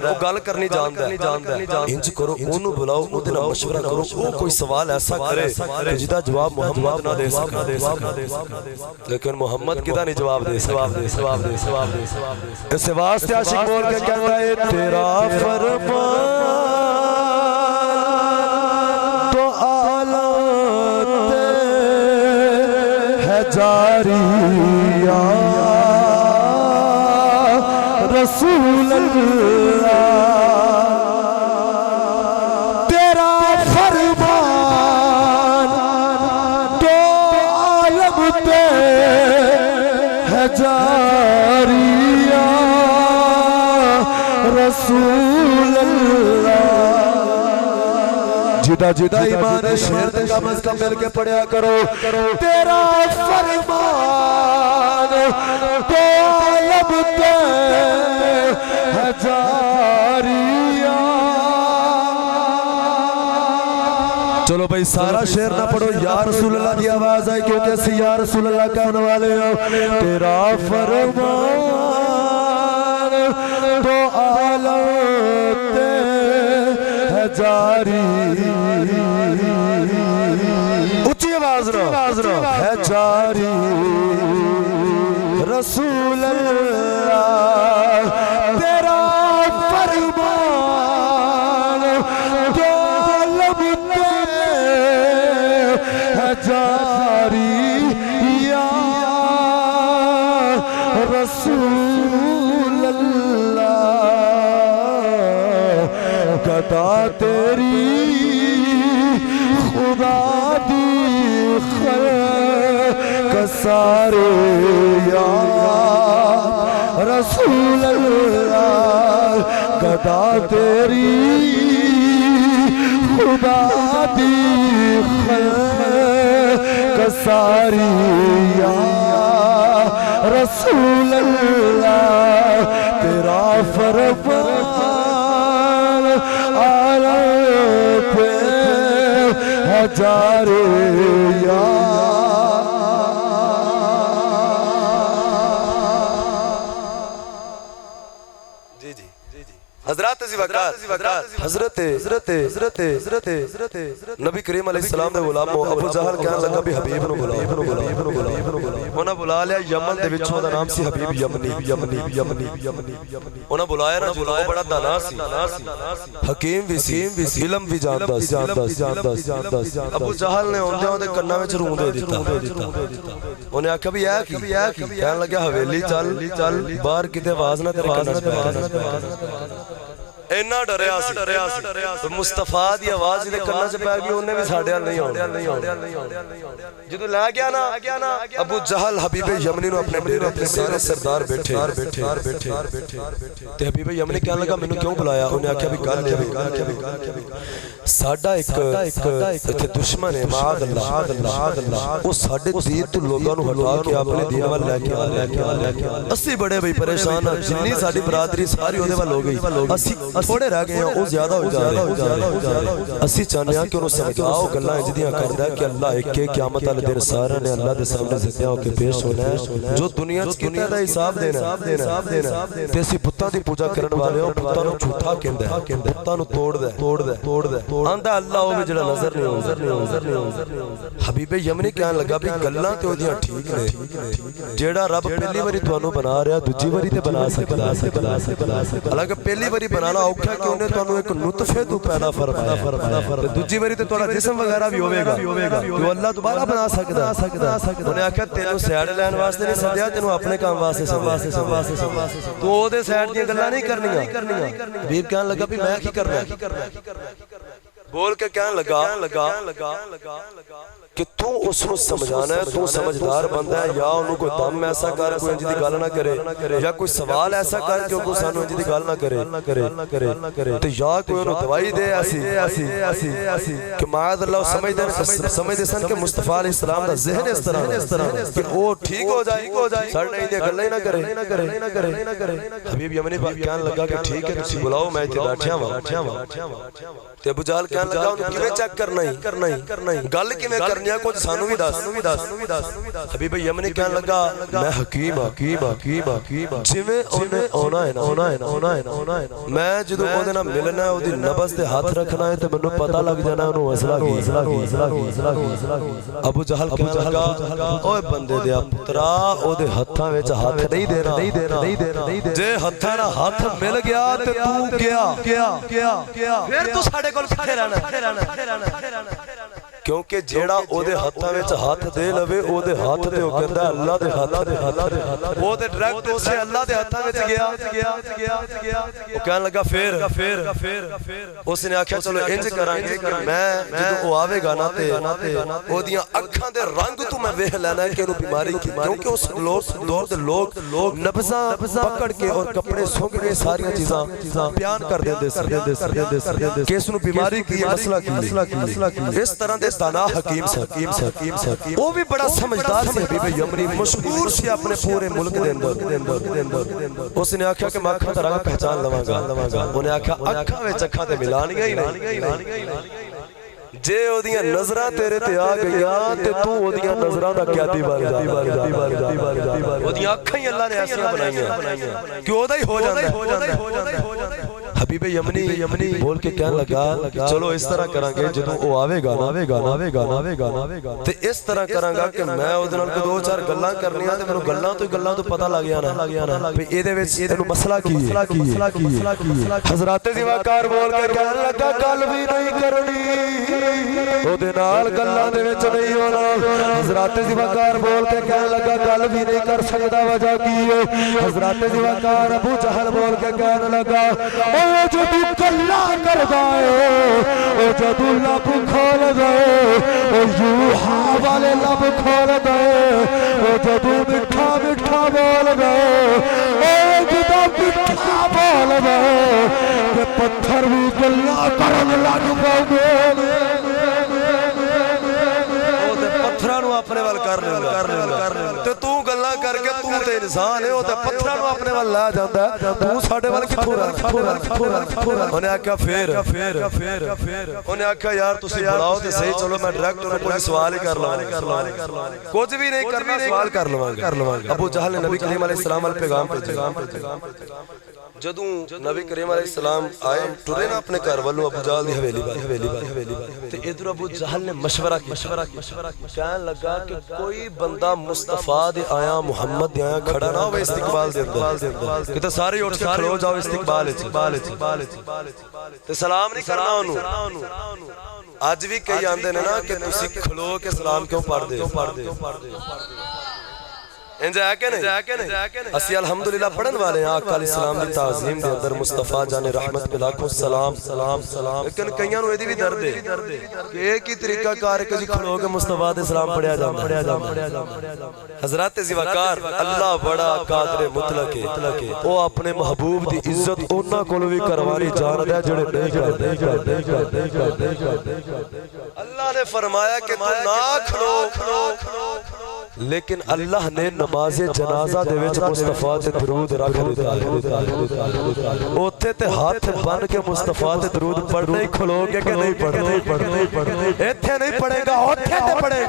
وہ گل کرنی جاندا ہے انج کرو اونوں بلاؤ اودے نال مشورہ کرو وہ کوئی سوال ایسا کرے کہ جدا جواب محمد نہ دے سکے لیکن محمد کدا نہیں جواب دے اس واسطے عاشق بول کے کہتا ہے تیرا فرمان تو عالم ہے جاری یا رسول اللہ تیرا فرمان تو عالم پہ ہے جاری یا رسول اللہ جدا جدا ایمان شیر دے کم از کم مل کے پڑھیا کرو تیرا فرمان تو عالم پہ ہے جاری یا چلو بھائی سارا شعر نہ پڑھو یا رسول اللہ کی آواز آئی کیونکہ اسی یا رسول اللہ کہنے والے ہو تیرا فرمان تو عالم پہ ہے جاری اچھی آواز رو ہے جاری رسول اللہ تیرا فرمان تو عالم پہ ہے جاری یا رسول اللہ گدا تیری خدا دی خلق سارے یا رسول اللہ گدا تیری خدا دی خلق ساری یا رسول اللہ تیرا فرمان عالم پہ ہے جاری یا حضرات حضرت نبی کریم علیہ السلام دے غلامو ابو جہل کہنے لگا بھی حبیب نو بلا انہاں بلا لیا یمن دے وچوں دا نام سی حبیب یمنی انہاں بلایا نا بلایا بڑا دانا سی حکیم بھی سی علم بھی جاندا سی ابو جہل نے اوندے کناں وچ روں دے دتا انہیں آکھیا بھی اے کی کہنے لگا حویلی چل باہر کتے آواز نہ تیرے کناں وچ پے اینا ڈریا سی مصطفیٰ دی آواز دے کناں چ پے گئی انہیں بھی ساڈے ہل نہیں آਉਣਾ جدو لے گیا نا ابو جہل حبیب یمنی نو اپنے ڈیرے تے سارے سردار بیٹھے تے حبیب یمنی کہنے لگا مینوں کیوں بلایا انہیں آکھیا بھی گل اے ساڈا ایک ایتھے دشمن ہے معاذ اللہ او ساڈے دین تو لوگاں نو ہٹا کے اپنے دین ول لے کے اسی بڑے بھائی پریشان ہاں جنی ساڈی برادری ساری اودے ول ہو گئی اسی تھوڑے رہ گئے ہیں او زیادہ ہو جا رہے اسی چاہنے ہیں کہ انہوں سمجھاؤ گلاں جدیاں کردا ہے کہ اللہ ایک کے قیامت والے دن سارے نے اللہ دے سامنے زندہ ہو کے پیش ہونا ہے جو دنیا وچ کیتا دا حساب دینا تے اسی بتاں دی پوجا کرن والے ہو بتاں نو جھوٹا کہندا ہے بتاں نو توڑ دے آندا اللہ او جڑا نظر نہیں حبیب یمنی کہن لگا بھی گلاں تے اودیاں ٹھیک نے جیڑا رب پہلی واری تانوں بنا رہا دوجی واری تے بنا سکدا حالانکہ پہلی واری بنانا اوکھا کہ انہیں تانوں ایک نطفے تو پیدا فرمایا دوجی واری تے تھوڑا جسم وغیرہ بھی ہوے گا تو اللہ دوبارہ بنا سکدا انہیں آکھیا تینوں سیڈ لین واسطے نہیں سدیا تینوں اپنے کام واسطے تو او دے سیڈ دی گلاں نہیں کرنیاں حبیب کہن لگا بھی میں کی کرنا بول کے کہنے لگا کہ تو اس نو سمجھانا ہے تو سمجھدار بندہ ہے یا انہوں کوئی دم ایسا کر کوئی انجی دی گال نہ کرے یا کوئی سوال ایسا کر کہ کوئی سانو انجی دی گال نہ کرے تو یا کوئی انہوں دوائی دے ایسی کہ معاذ اللہ سمجھ دے سن کہ مصطفیٰ علیہ السلام دا ذہن اس طرح کہ وہ ٹھیک ہو جائے ساڑھنے انہیں گلہ ہی نہ کرے حبیب یمنی کہنے لگا کہ ٹھیک ہے تسی بلاؤ میں تے بیٹھیا ہوں تے ابو جہل کہنے لگا انہوں کیویں چیک کرنا ہی گل کیویں کرنی دسنیا کچھ سانو بھی دس حبیب یمنی کہنے لگا میں حکیم جویں اونے آنا ہے نا میں جدوں اودے نال ملنا ہے اودی نبض تے ہاتھ رکھنا ہے تے مینوں پتہ لگ جانا اونوں مسئلہ کی ابو جہل کہنے لگا اوے بندے دیا پترا اودے ہتھاں وچ ہاتھ نہیں دینا جے ہتھاں نال ہاتھ مل گیا تے تو گیا پھر تو ساڈے کول کتھے رہنا کیونکہ جیڑا او دے ہاتھاں وچ ہاتھ دے لوے او دے ہاتھ تے او کہندا اللہ دے ہاتھ او تے ڈائریکٹ اسے اللہ دے ہاتھاں وچ گیا او کہن لگا پھر اس نے آکھیا چلو انج کراں گے کہ میں جدوں او آوے گا نا تے او دیاں اکھاں دے رنگ تو میں ویکھ لینا ہے کہ انہوں بیماری کی کیونکہ اس دور دے لوگ نبضاں پکڑ کے اور کپڑے سونگ کے ساری چیزاں بیان کر دیندے سر کہ اس نوں بیماری کی مسئلہ کی اس طرح دے دانا حکیم سے وہ بھی بڑا سمجھدار سے حبیب یمنی مشہور سے اپنے پورے ملک دے اندر اس نے آکھیا کہ میں اکھاں دا رنگ پہچان لواں گا انہیں آکھیا اکھاں وچ اکھاں تے ملانیاں ہی نہیں جے او دیاں نظراں تیرے تے آ گئیاں تے تو او دیاں نظراں دا قیادی بن جا او دیاں اکھاں ہی اللہ نے ایسیاں بنائیاں کہ او دا ہی ہو جاندا ہے حبیب یمنی بول کے کہنے لگا چلو اس طرح کریں گے جدوں او آوے گا تے اس طرح کراں گا کہ میں او دے نال دو چار گلاں کرنیاں تے مینوں گلاں تو پتہ لگ جانا کہ اے دے وچ تینوں مسئلہ کی ہے حضرات زیواکار بول کے کہنے لگا گل بھی نہیں کرنی او دے نال گلاں دے وچ نہیں ہونا حضرات زیواکار بول کے کہنے لگا گل بھی نہیں کر سکدا وجہ کی ہے حضرات زیواکار ابو جہل بول کے کہنے لگا او جدو گلا کر گئے او جدو لب کھول گئے او یوحا والے لب کھول گئے او جدو مٹھا بول گئے او جدو مٹھا بول گئے کہ پتھر بھی گلا کرن لگ پئے پتھراں نو اپنے ول کر لے تے تو گلاں کر کے تو تے انسان ہے او تے پتھراں نو اپنے ول لا جاندا ہے تو ساڈے ول کتھوں انہیں آکھیا پھر انہیں آکھیا یار تسی بلاؤ تے صحیح چلو میں ڈائریکٹ انہوں کوئی سوال ہی کر لواں کچھ بھی نہیں کرنا سوال کر لواں گا ابو جہل نے نبی کریم علیہ السلام ال پیغام بھیجا جدوں نبی کریم علیہ السلام آئے ٹرے نا اپنے گھر والوں ابو جہل دی حویلی تے ادھر ابو جہل نے مشورہ کہنے لگا کہ کوئی بندہ مصطفیٰ دے آیا محمد دے آیا کھڑا نہ ہوئے استقبال دے اندر کہ تے سارے اٹھ کے کھلو جاؤ استقبال تے سلام نہیں کرنا انہوں آج بھی کئی آندے نے نا کہ تسی کھلو کے سلام کیوں پڑھ دے انجا ہے کہ نہیں اسی الحمدللہ پڑھن والے ہیں آقا علیہ السلام دی تعظیم دے اندر مصطفیٰ جان رحمت پہ لاکھوں سلام لیکن کئیاں نو ایدی بھی درد ہے کہ ایک ہی طریقہ کار ہے کہ جی کھلو کے مصطفیٰ دے سلام پڑھیا جاندہ حضرات زیواکار اللہ بڑا قادر مطلق ہے وہ اپنے محبوب دی عزت انہاں کولو بھی کروانی جان دے جڑے نہیں کرتے اللہ نے فرمایا کہ تو نہ کھلو لیکن اللہ نے نماز جنازہ دے وچ مصطفیٰ تے درود رکھ دیتا اوتھے تے ہاتھ بن کے مصطفیٰ تے درود پڑھنے ہی کھلو گے کہ نہیں پڑھنے ایتھے نہیں پڑھے گا اوتھے تے پڑھے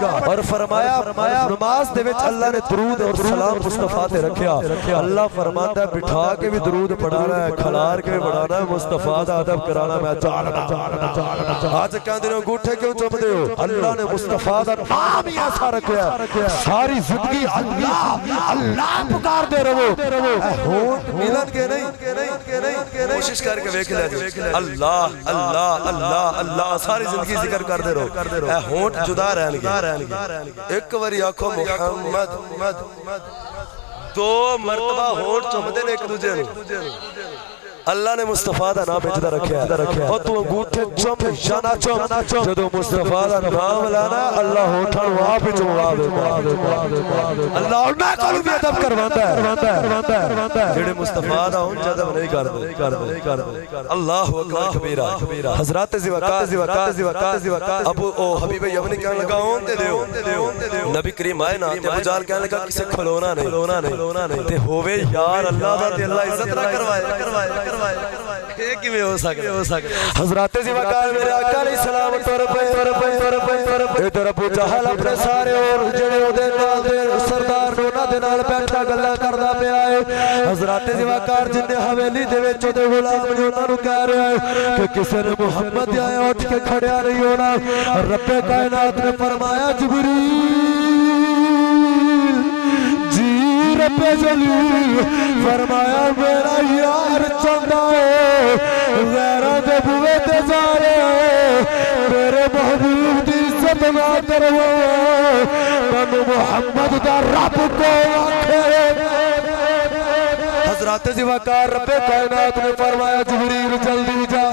گا اور فرمایا نماز دے وچ اللہ نے درود اور سلام مصطفیٰ تے رکھیا اللہ فرماتا ہے بٹھا کے بھی درود پڑھانا ہے کھلار کے بھی پڑھانا ہے مصطفیٰ دا ادب کرانا میں جاننا آج کہندے نے انگوٹھے کیوں چپ دے ہو اللہ نے مصطفیٰ دا نام ہی ایسا رکھیا ساری زندگی اللہ پکار دے رہو ہون ملن کے نہیں کوشش کر کے ویکھ لے اللہ اللہ اللہ اللہ ساری زندگی ذکر کر دے رہو اے ہونٹ جدا رہن گے ایک واری آکھو محمد دو مرتبہ ہونٹ چومدے نے ایک دوجے نو اللہ نے مصطفیٰ دا نام بچدہ رکھیا اور تو انگوٹھے چم یا نہ چم جدو مصطفیٰ دا نام لانا اللہ ہوتھا وہاں پہ چمڑا دیتا اللہ اور میں کلو بھی ادب کرواتا ہے جڑے مصطفیٰ دا ان جدب نہیں کرتے اللہ اکبر کبیرہ حضرات زیواکار ابو حبیب یمنی کہنے لگا ہون تے دیو نبی کریم آئے نا ابو جہل کہنے لگا کسے کھلونا نہیں تے ہووے یار اللہ دا تے اللہ عزت نہ کروائے یہ کیویں ہو سکدا حضرات زیوکار میرے آقا علیہ السلام تر پے ادھر ابو جہل اپنے سارے اور جڑے اودے نال دے سردار نونا دے نال بیٹھا گلاں کردا پیا ہے حضرات زیوکار جن نے حویلی دے وچ اودے غلام جو انہاں نوں کہہ رہا ہے کہ کسے نے محمد آیا اٹھ کے کھڑیا نہیں ہونا رب کائنات نے فرمایا جبریل جی رب جلیل فرمایا میرا یار چندا ہے غیراں دے بوئے تے جا رہے میرے محبوب دی عزت نہ کرو تینوں محمد دا رب کو آکھے حضرات زیوکار رب کائنات نے فرمایا جبریل جلدی جا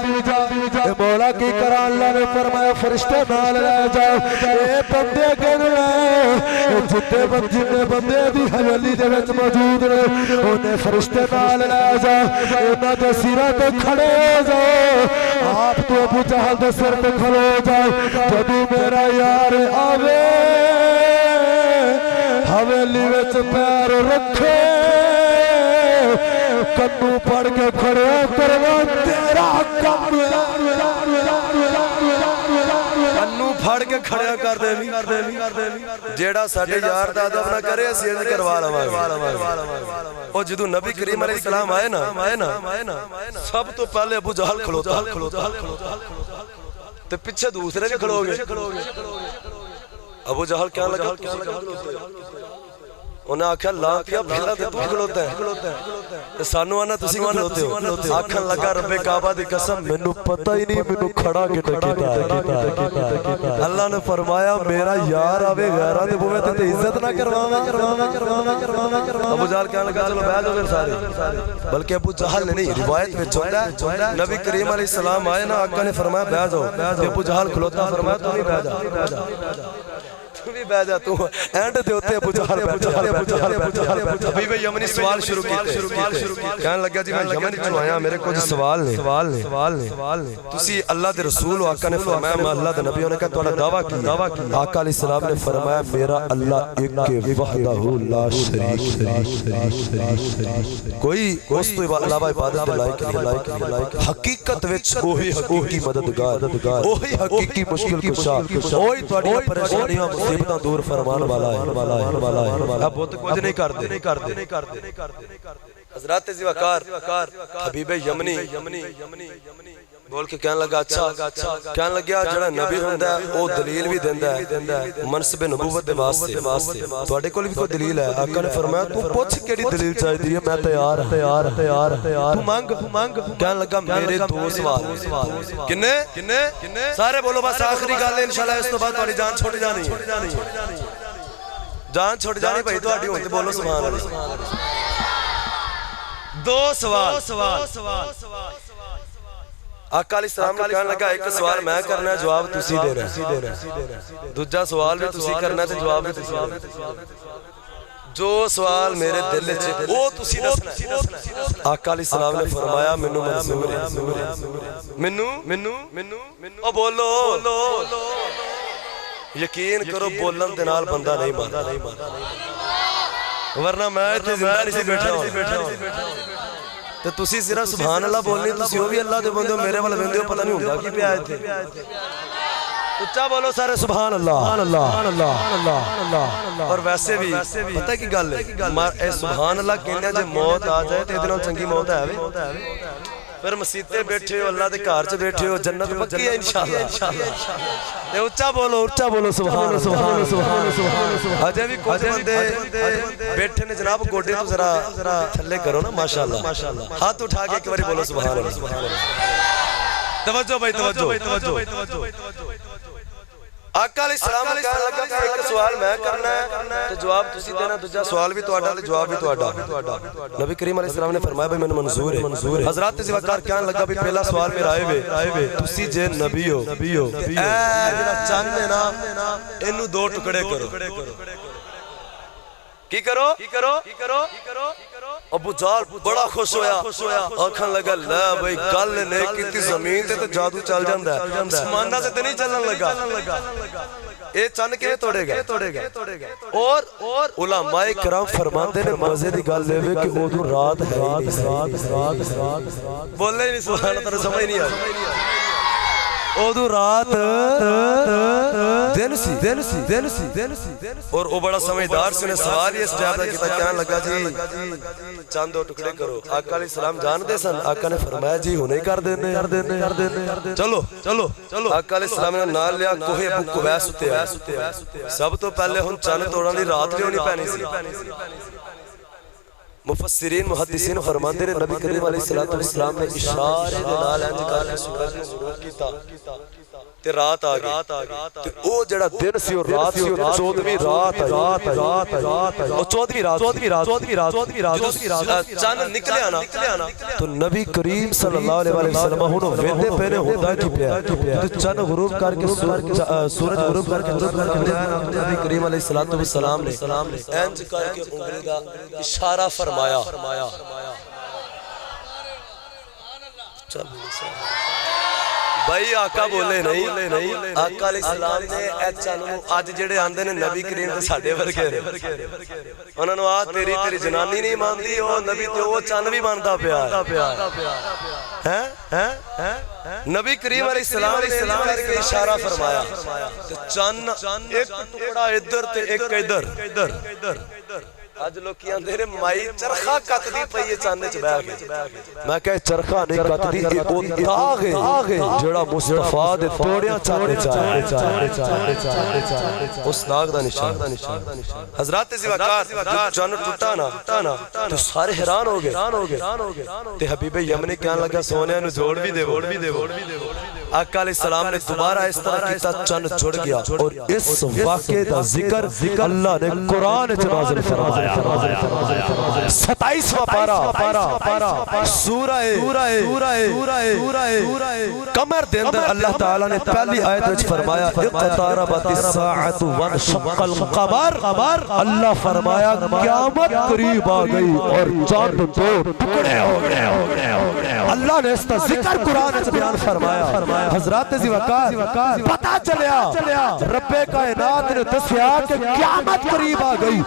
اے مولا کی کرا اللہ نے فرمایا فرشتے نال لے جاؤ اے بندے گن لے جتنے بندے دی حویلی دے وچ موجود نے اونے فرشتے نال لے جاؤ انہاں دے سراں تے کھڑے ہو جاؤ آپ تو ابو جہل دے سر تے کھلو جاؤ جدوں میرا یار آوے حویلی وچ پیر رکھے کنو پڑھ کے کھڑے کروا تیرا کام کنو پھڑ کے کھڑیا کر دے جیڑا ساڈے یار دا ادب نہ کرے اسی انج کروا لواں او جدوں نبی کریم علیہ السلام آئے نا سب تو پہلے ابو جہل کھلوتا تے پیچھے دوسرے بھی کھلو گے ابو جہل کیا لگا انہیں آکھا لا کیا بھیلا تے تو کھلوتا ہے سانو آنا تسی کھلوتے ہو آکھن لگا رب کعبہ دی قسم مینوں پتہ ہی نہیں مینوں کھڑا کیتا ہے اللہ نے فرمایا میرا یار آوے غیراں دے بوئے تے عزت نہ کرواواں ابو جہل کہنے لگا چلو بیٹھ جاؤ سارے بلکہ ابو جہل نے نہیں روایت میں ہوندا ہے نبی کریم علیہ السلام آئے نا آقا نے فرمایا بیٹھ جاؤ ابو جہل کھلوتا فرمایا تو بھی بیٹھ جا تو بھی بیٹھ جا تو اینڈ دے ہوتے ابو جہل حبیب یمنی سوال شروع کیتے کہنے لگا جی میں یمن چوں آیا میرے کچھ سوال نے تسی اللہ دے رسول ہو آقا نے فرمایا میں اللہ دے نبی نے کہا تہاڈا دعویٰ کی آقا علیہ السلام نے فرمایا میرا اللہ ایک وحدہ لا شریک کوئی اس تو علاوہ عبادت دے لائق حقیقت وچ وہی حقیقی مددگار وہی حقیقی مشکل کشا وہی تہاڈی پریشانیاں مصیبتاں دور فرمان والا ہے اب بہت کچھ نہیں کرتے حضرات زیوکار حبیب یمنی بول کے کہنے لگا اچھا کہنے لگا جڑا نبی ہوندا ہے او دلیل بھی دیندا ہے منصب نبوت دے واسطے تواڈے کول بھی کوئی دلیل ہے آقا نے فرمایا تو پوچھ کیڑی دلیل چاہیے میں تیار تو مانگ کہنے لگا میرے دو سوال کنے سارے بولو بس آخری گل ہے انشاءاللہ اس تو بعد تہاڈی جان چھوٹ جانی جان چھوٹ جانی بھائی تہاڈی ہون تے بولو سبحان اللہ دو سوال آقا علیہ السلام نے کہنے لگا ایک سوال میں کرنا ہے جواب تسی دے رہے دوجا سوال بھی تسی کرنا ہے تے جواب بھی تسی دے رہے جو سوال میرے دل وچ او تسی دسنا ہے آقا علیہ السلام نے فرمایا مینوں منظور ہے مینوں او بولو یقین کرو بولن دے نال بندہ نہیں ماردا ورنہ میں تے زندہ نہیں سی بیٹھا تو تسی صرف سبحان اللہ بولنی تسی وہ بھی اللہ دے بندے ہو میرے والا بندے ہو پتہ نہیں ہوندا کی پیا ایتھے اچھا بولو سارے سبحان اللہ اور ویسے بھی پتہ کی گل ہے اے سبحان اللہ کہنے جے موت آ جائے تے ادھے نال چنگی موت ہے پھر مسیتے بیٹھے ہو اللہ دے گھر چ بیٹھے ہو جنت پکی ہے انشاءاللہ تے اچھا بولو سبحان اللہ اجے بھی کچھ بندے بیٹھے نے جناب گوڈے تو ذرا تھلے کرو نا ماشاءاللہ ہاتھ اٹھا کے ایک باری بولو سبحان اللہ توجہ بھائی توجہ آقا علیہ السلام نے کہا لگا کہ ایک سوال میں کرنا ہے تو جواب تسی دینا دوسرا سوال بھی تہاڈا تے جواب بھی تہاڈا نبی کریم علیہ السلام نے فرمایا بھائی مینوں منظور ہے حضرات زیوکار کہنے لگا بھی پہلا سوال میرا آئے تسی جے نبی ہو اے جڑا چند ہے نا اینو دو ٹکڑے کرو کی کرو ابو جال بڑا خوش ہویا آنکھاں لگا لے بھئی گل نے کیتی زمین تے جادو چل جاندا ہے آسماناں تے نہیں چلن لگا اے چند کے توڑے گئے اور علماء کرام فرماتے نے مزے دی گل دے کہ اودوں رات ہے بولے نہیں سبحان اللہ سمجھ نہیں آئی اودوں رات دن سی اور وہ بڑا سمجھدار سے انہیں سوال یہ سجادہ کیتا کہنے لگا جی چاند دو ٹکڑے کرو آقا علیہ السلام جان دے سن آقا نے فرمایا جی ہونے کر دینے چلو آقا علیہ السلام نے نال لیا کوہ ابو قبیس ہوتے ہیں سب تو پہلے ہن چاند توڑا لی رات لے ہونی پہنی سی مفسرین محدثین فرماندے نے نبی کریم علیہ السلام نے اشارے دے نال انج کر کے سورج نے غروب کیتا تے رات آ گئی تے او جڑا دن سی اور رات سی 14ویں رات او 14ویں رات چاند نکلیا نا تو نبی کریم صلی اللہ علیہ وسلم ہن ویندے پہنے ہوندا کی پیا تے چاند غروب کر کے سورج غروب کر کے نبی کریم علیہ السلام نے انج کر کے انگلی دا اشارہ فرمایا بھائی آقا بولے نہیں آقا علیہ السلام نے اے چانو آج جڑے آندے نے نبی کریم تے ساڈے ورگے انہاں نوں آ تیری جنانی نہیں مانتی او نبی تے او چن بھی بندا پیا ہیں نبی کریم علیہ السلام نے کے اشارہ فرمایا تے چن ایک ٹکڑا ادھر تے ایک ادھر آج لوگ کیا اندھے نے مائی چرخہ کت دی پئی یہ چاندے چ بیٹھ گئے میں کہے چرخہ نہیں کت دی او داغ ہے جڑا مصطفیٰ دے توڑیاں چاندے اس داغ دا نشان حضرات زیوکار چاند ٹوٹا نا تو سارے حیران ہو گئے تے حبیب یمنی کہنے لگا سونے انو جوڑ بھی دے آقا علیہ السلام نے دوبارہ اس طرح کیتا چاند جڑ گیا اور اس واقعے دا ذکر اللہ نے قرآن چ نازل فرمایا 27واں پارہ سورہ قمر دے اندر اللہ تعالیٰ نے پہلی آیت وچ فرمایا اقتربت الساعۃ وانشق القمر اللہ فرمایا قیامت قریب آ گئی اور چاند دو ٹکڑے ہو گئے اللہ نے اس کا ذکر قرآن وچ بیان فرمایا حضرات زیوکار پتہ چلیا رب کائنات نے دسیا کہ قیامت قریب آ گئی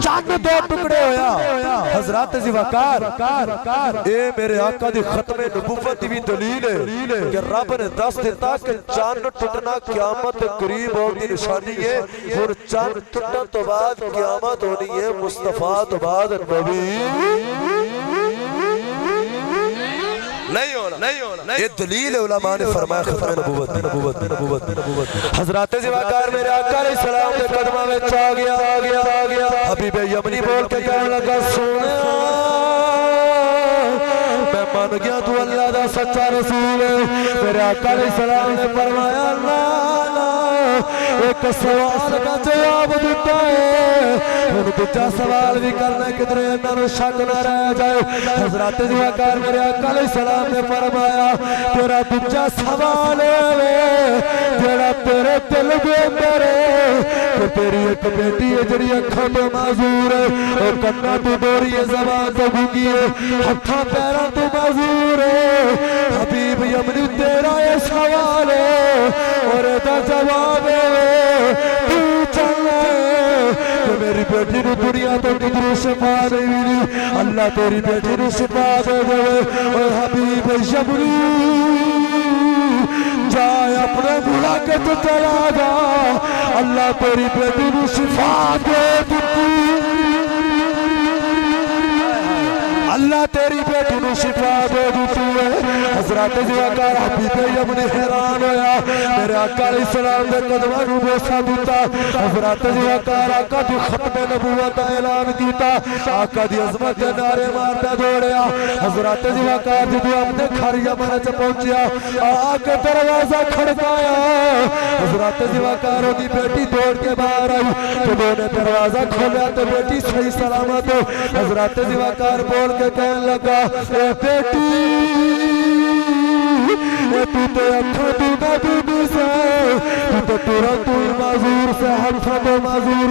چاند دو ٹکڑے ہویا حضرات زیوکار اے میرے آقا دی ختم نبوت دی بھی دلیل ہے کہ رب نے دس دیتا کہ چاند ٹوٹنا قیامت قریب ہونے کی نشانی ہے اور چاند ٹوٹن تو بعد قیامت ہونی ہے مصطفیٰ تو بعد نبی نہیں ہونا یہ دلیل علماء نے فرمایا ختم نبوت حضرات زیوکار میرے آقا علیہ السلام کے قدمہ میں چاہ گیا حبیب یمنی بول کے کہنے لگا سونا میں مان گیا تو اللہ دا سچا رسول ہے میرے آقا علیہ السلام نے فرمایا ایک سوال کا جواب دیتا ہے ان دوجا سوال بھی کرنا کدھرے انہوں شک نہ رہ جائے حضرات زیوکار میرے آقا علیہ السلام نے فرمایا تیرا دوجا سوال ہے جڑا تیرے دل کے اندر ہے کہ تیری ایک بیٹی ہے جڑی اکھاں تو معذور ہے اور کنا تو ڈوری ہے زبان تو گھنگی ہے ہتھاں پیراں تو معذور ہے حبیب یمنی تیرا یہ سوال ہے اور ایدہ جواب ہے تو چل کہ میری بیٹی نو دنیا تو کدھر شفا نہیں ملی اللہ تیری بیٹی نو شفا دے دے اور حبیب یمنی جائے اپنے ملاقے تو چلا جا اللہ تیری بیٹی نو شفا دے دیتی اللہ تیری بیٹی نو شفا دے دیتی ہے حضرات زیوکار حبیب یمنی حیران ہویا میرے آقا علیہ السلام دے قدمہ نو بوسا دیتا حضرات زیوکار آقا دی ختم نبوت اعلان کیتا آقا دی عظمت دے نعرے مارتا دوڑیا حضرات زیوکار جدو اپنے گھر یمن وچ پہنچیا آقا دروازہ کھڑکایا حضرات زیوکار دی بیٹی دوڑ کے باہر آئی جدو نے دروازہ کھولیا تو بیٹی صحیح سلامت ہو حضرات زیوکار بول کے کہنے لگا اے بیٹی تو تے اکھا تو نبی سے تو تورا تو معذور سے ہتھا تو معذور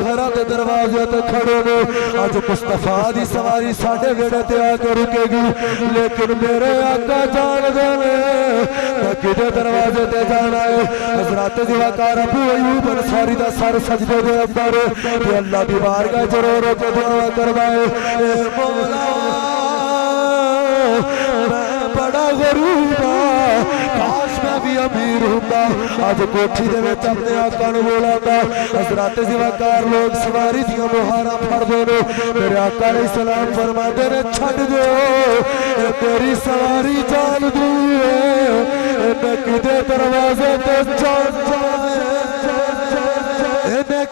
گھراں دے دروازے تے کھڑے نے اج مصطفیٰ دی سواری ساڈے ویڑے تے آ کے رکے گی لیکن میرے آقا جان دے میں کدے دروازے تے جانا ہے حضرت زیوکار ابو ایوب انصاری دا سر سجدے دے اندر کہ اللہ دی بارگاہ ضرور کے دعا کروائے اے مولا میں بڑا غریب ہاں کاش میں بھی امیر ہوتا آج کوٹھی دے وچ اپنے آقا نو بلاتا حضرت زیوکار لوگ سواری دیاں مہاراں پھڑ دے نے میرے آقا علیہ السلام فرماندے نے چھڈ دیو اے تیری سواری جان دی اے کدے دروازے تے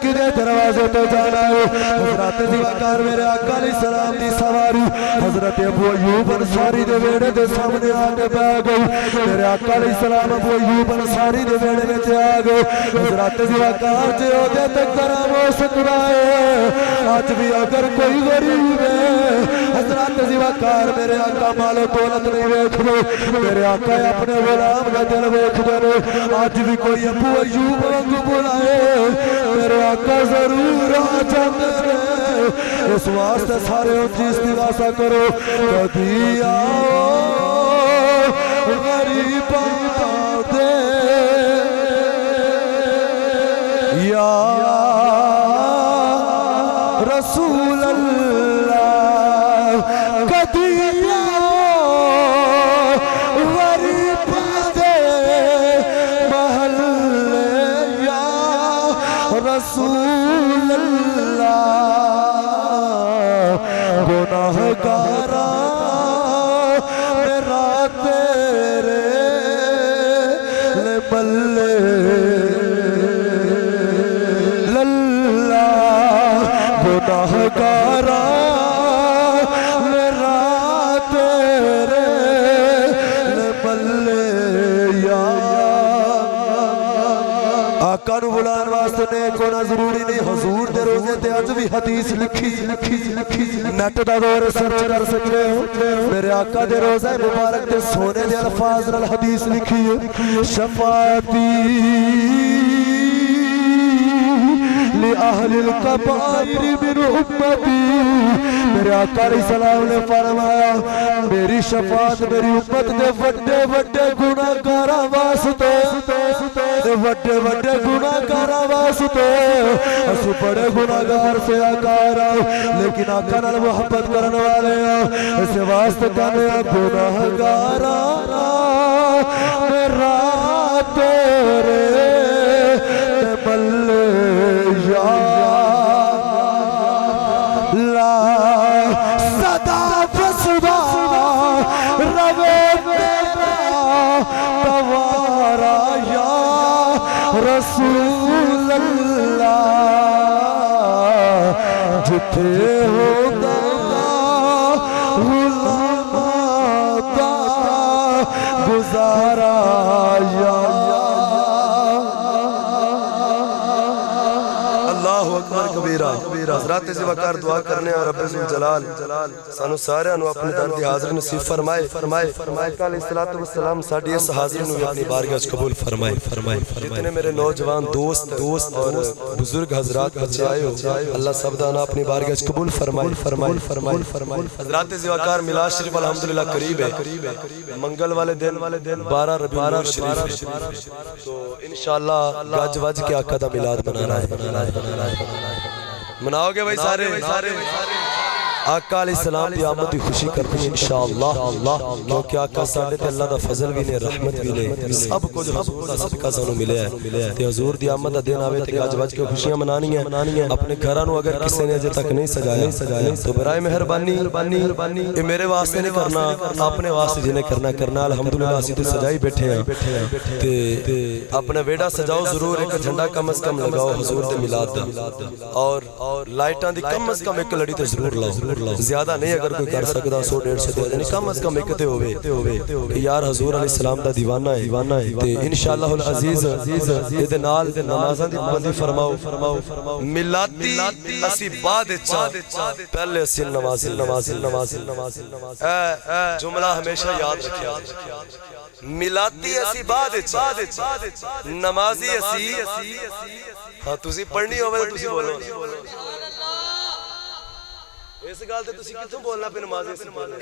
کدے دروازے تے جانا ہے حضرت زیوکار میرے آقا علیہ السلام دی سواری حضرت ابو ایوب انصاری دے ویڑے دے سامنے آ کے بیٹھ گئی میرے آقا علیہ السلام ابو ایوب انصاری دے ویڑے وچ آ گئے حضرت زیوکار جے او دے تے کرم ہو سکدا ہے اج بھی اگر کوئی غریب ہے حضرت زیوکار میرے آقا مال و دولت نہیں ویکھدے میرے آقا اپنے غلام دا دل ویکھدے نے اج بھی کوئی ابو ایوب وانگو بلائے میرے آقا ضرور آ جاندے نے اس واسطے سارے اونچی استغاثہ کرو کبھی آؤ غریباں دے یا رسول اللہ کبھی آؤ غریباں دے محلے یا رسول اللہ گناہگاراں میرا تیرے لے بلے للہ گناہگاراں میرا تیرے لے بلے یا آقا نو بلان واسطے نیک ہونا ضروری نہیں حضور دے روزے تے اج بھی حدیث لکھی نیٹ دا دور سرچ کر سکتے ہو میرے آقا دے روزہ مبارک دے سونے دے الفاظ نال حدیث لکھی ہے شفاعتی لأہل القبائر من امتی میرے آقا علیہ السلام نے فرمایا میری شفاعت میری امت دے وڈے وڈے گناہگاراں واسطے وڈے وڈے گناہگاراں واسطے اسی بڑے گناہگار سے آقا لیکن آقا نال محبت کرن والے ہیں اس واسطے کہنے گناہگاراں میرا تیرے بلے یا لا صدا فصدا روے میرا دوارا یا رسول اللہ جتھے ہوتا غلاماں دا گزارا یا حضرات زیوکار دعا کرنے اور رب الجلال سانو سارے نو اپنے در دی حاضر نصیب فرمائے آقا علیہ الصلوۃ والسلام ساڈی اس حاضری نو اپنی بارگاہ وچ قبول فرمائے جتنے میرے نوجوان دوست اور بزرگ حضرات بچے آئے ہو اللہ سب دا اپنی بارگاہ وچ قبول فرمائے حضرات زیوکار میلاد شریف الحمدللہ قریب ہے منگل والے دن 12 ربیع الاول شریف تو انشاءاللہ گج وج کے آقا دا میلاد منانا ہے مناؤ گے بھائی سارے آقا علیہ السلام دی آمد دی خوشی کرتے ہیں انشاءاللہ کیونکہ آقا ساڑھے تے اللہ دا فضل بھی نے رحمت بھی نے سب کچھ حضور دا صدقہ سانو ملے ہے تے حضور دی آمد دا دن آوے تے گاج وج کے خوشیاں منانی ہیں اپنے گھرانو اگر کسی نے اجے تک نہیں سجایا تو برائے مہربانی یہ میرے واسطے نہیں کرنا اپنے واسطے جنہیں کرنا الحمدللہ اسی تو سجائی بیٹھے ہیں تے اپنے ویڑا سجاؤ ضرور ایک جھنڈا کم از کم لگاؤ حضور دے میلاد دا اور لائٹاں دی کم از کم ایک لڑی تے ضرور لاؤ زیادہ نہیں اگر کوئی کر سکتا 100-150 دے یعنی کم از کم ایک تے ہوئے کہ یار حضور علیہ السلام دا دیوانہ ہے تے انشاءاللہ العزیز یہ دے نال نمازاں دی پابندی فرماؤ ملاتی اسی بعد چاہ پہلے اسی نماز جملہ ہمیشہ یاد رکھیا ملاتی اسی بعد چاہ نمازی اسی ہاں تسی پڑھنی ہوئے تو تسی بولو اس گال تے تسی کتوں بولنا پہ نماز اس بولنا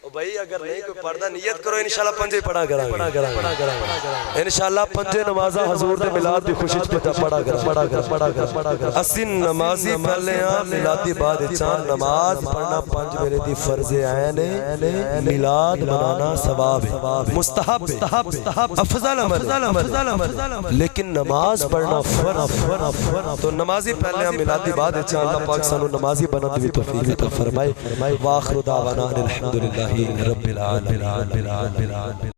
او بھائی اگر نہیں کوئی پردہ نیت کرو انشاءاللہ پنجے پڑھا کرا انشاءاللہ پنجے نمازہ حضور دے ملاد دی خوشی پہ پڑھا کرا اسن نمازی پہلے ہاں ملادی بعد چاند نماز پڑھنا پنج میرے دی فرض عین ملاد منانا ثواب ہے مستحب افضل عمل لیکن نماز پڑھنا فرض تو نمازی پہلے ہاں ملادی بعد چاند اللہ پاک سانو نمازی بنت بھی توفیق فرمائے واخر دعوانا الحمدللہ رب العالمین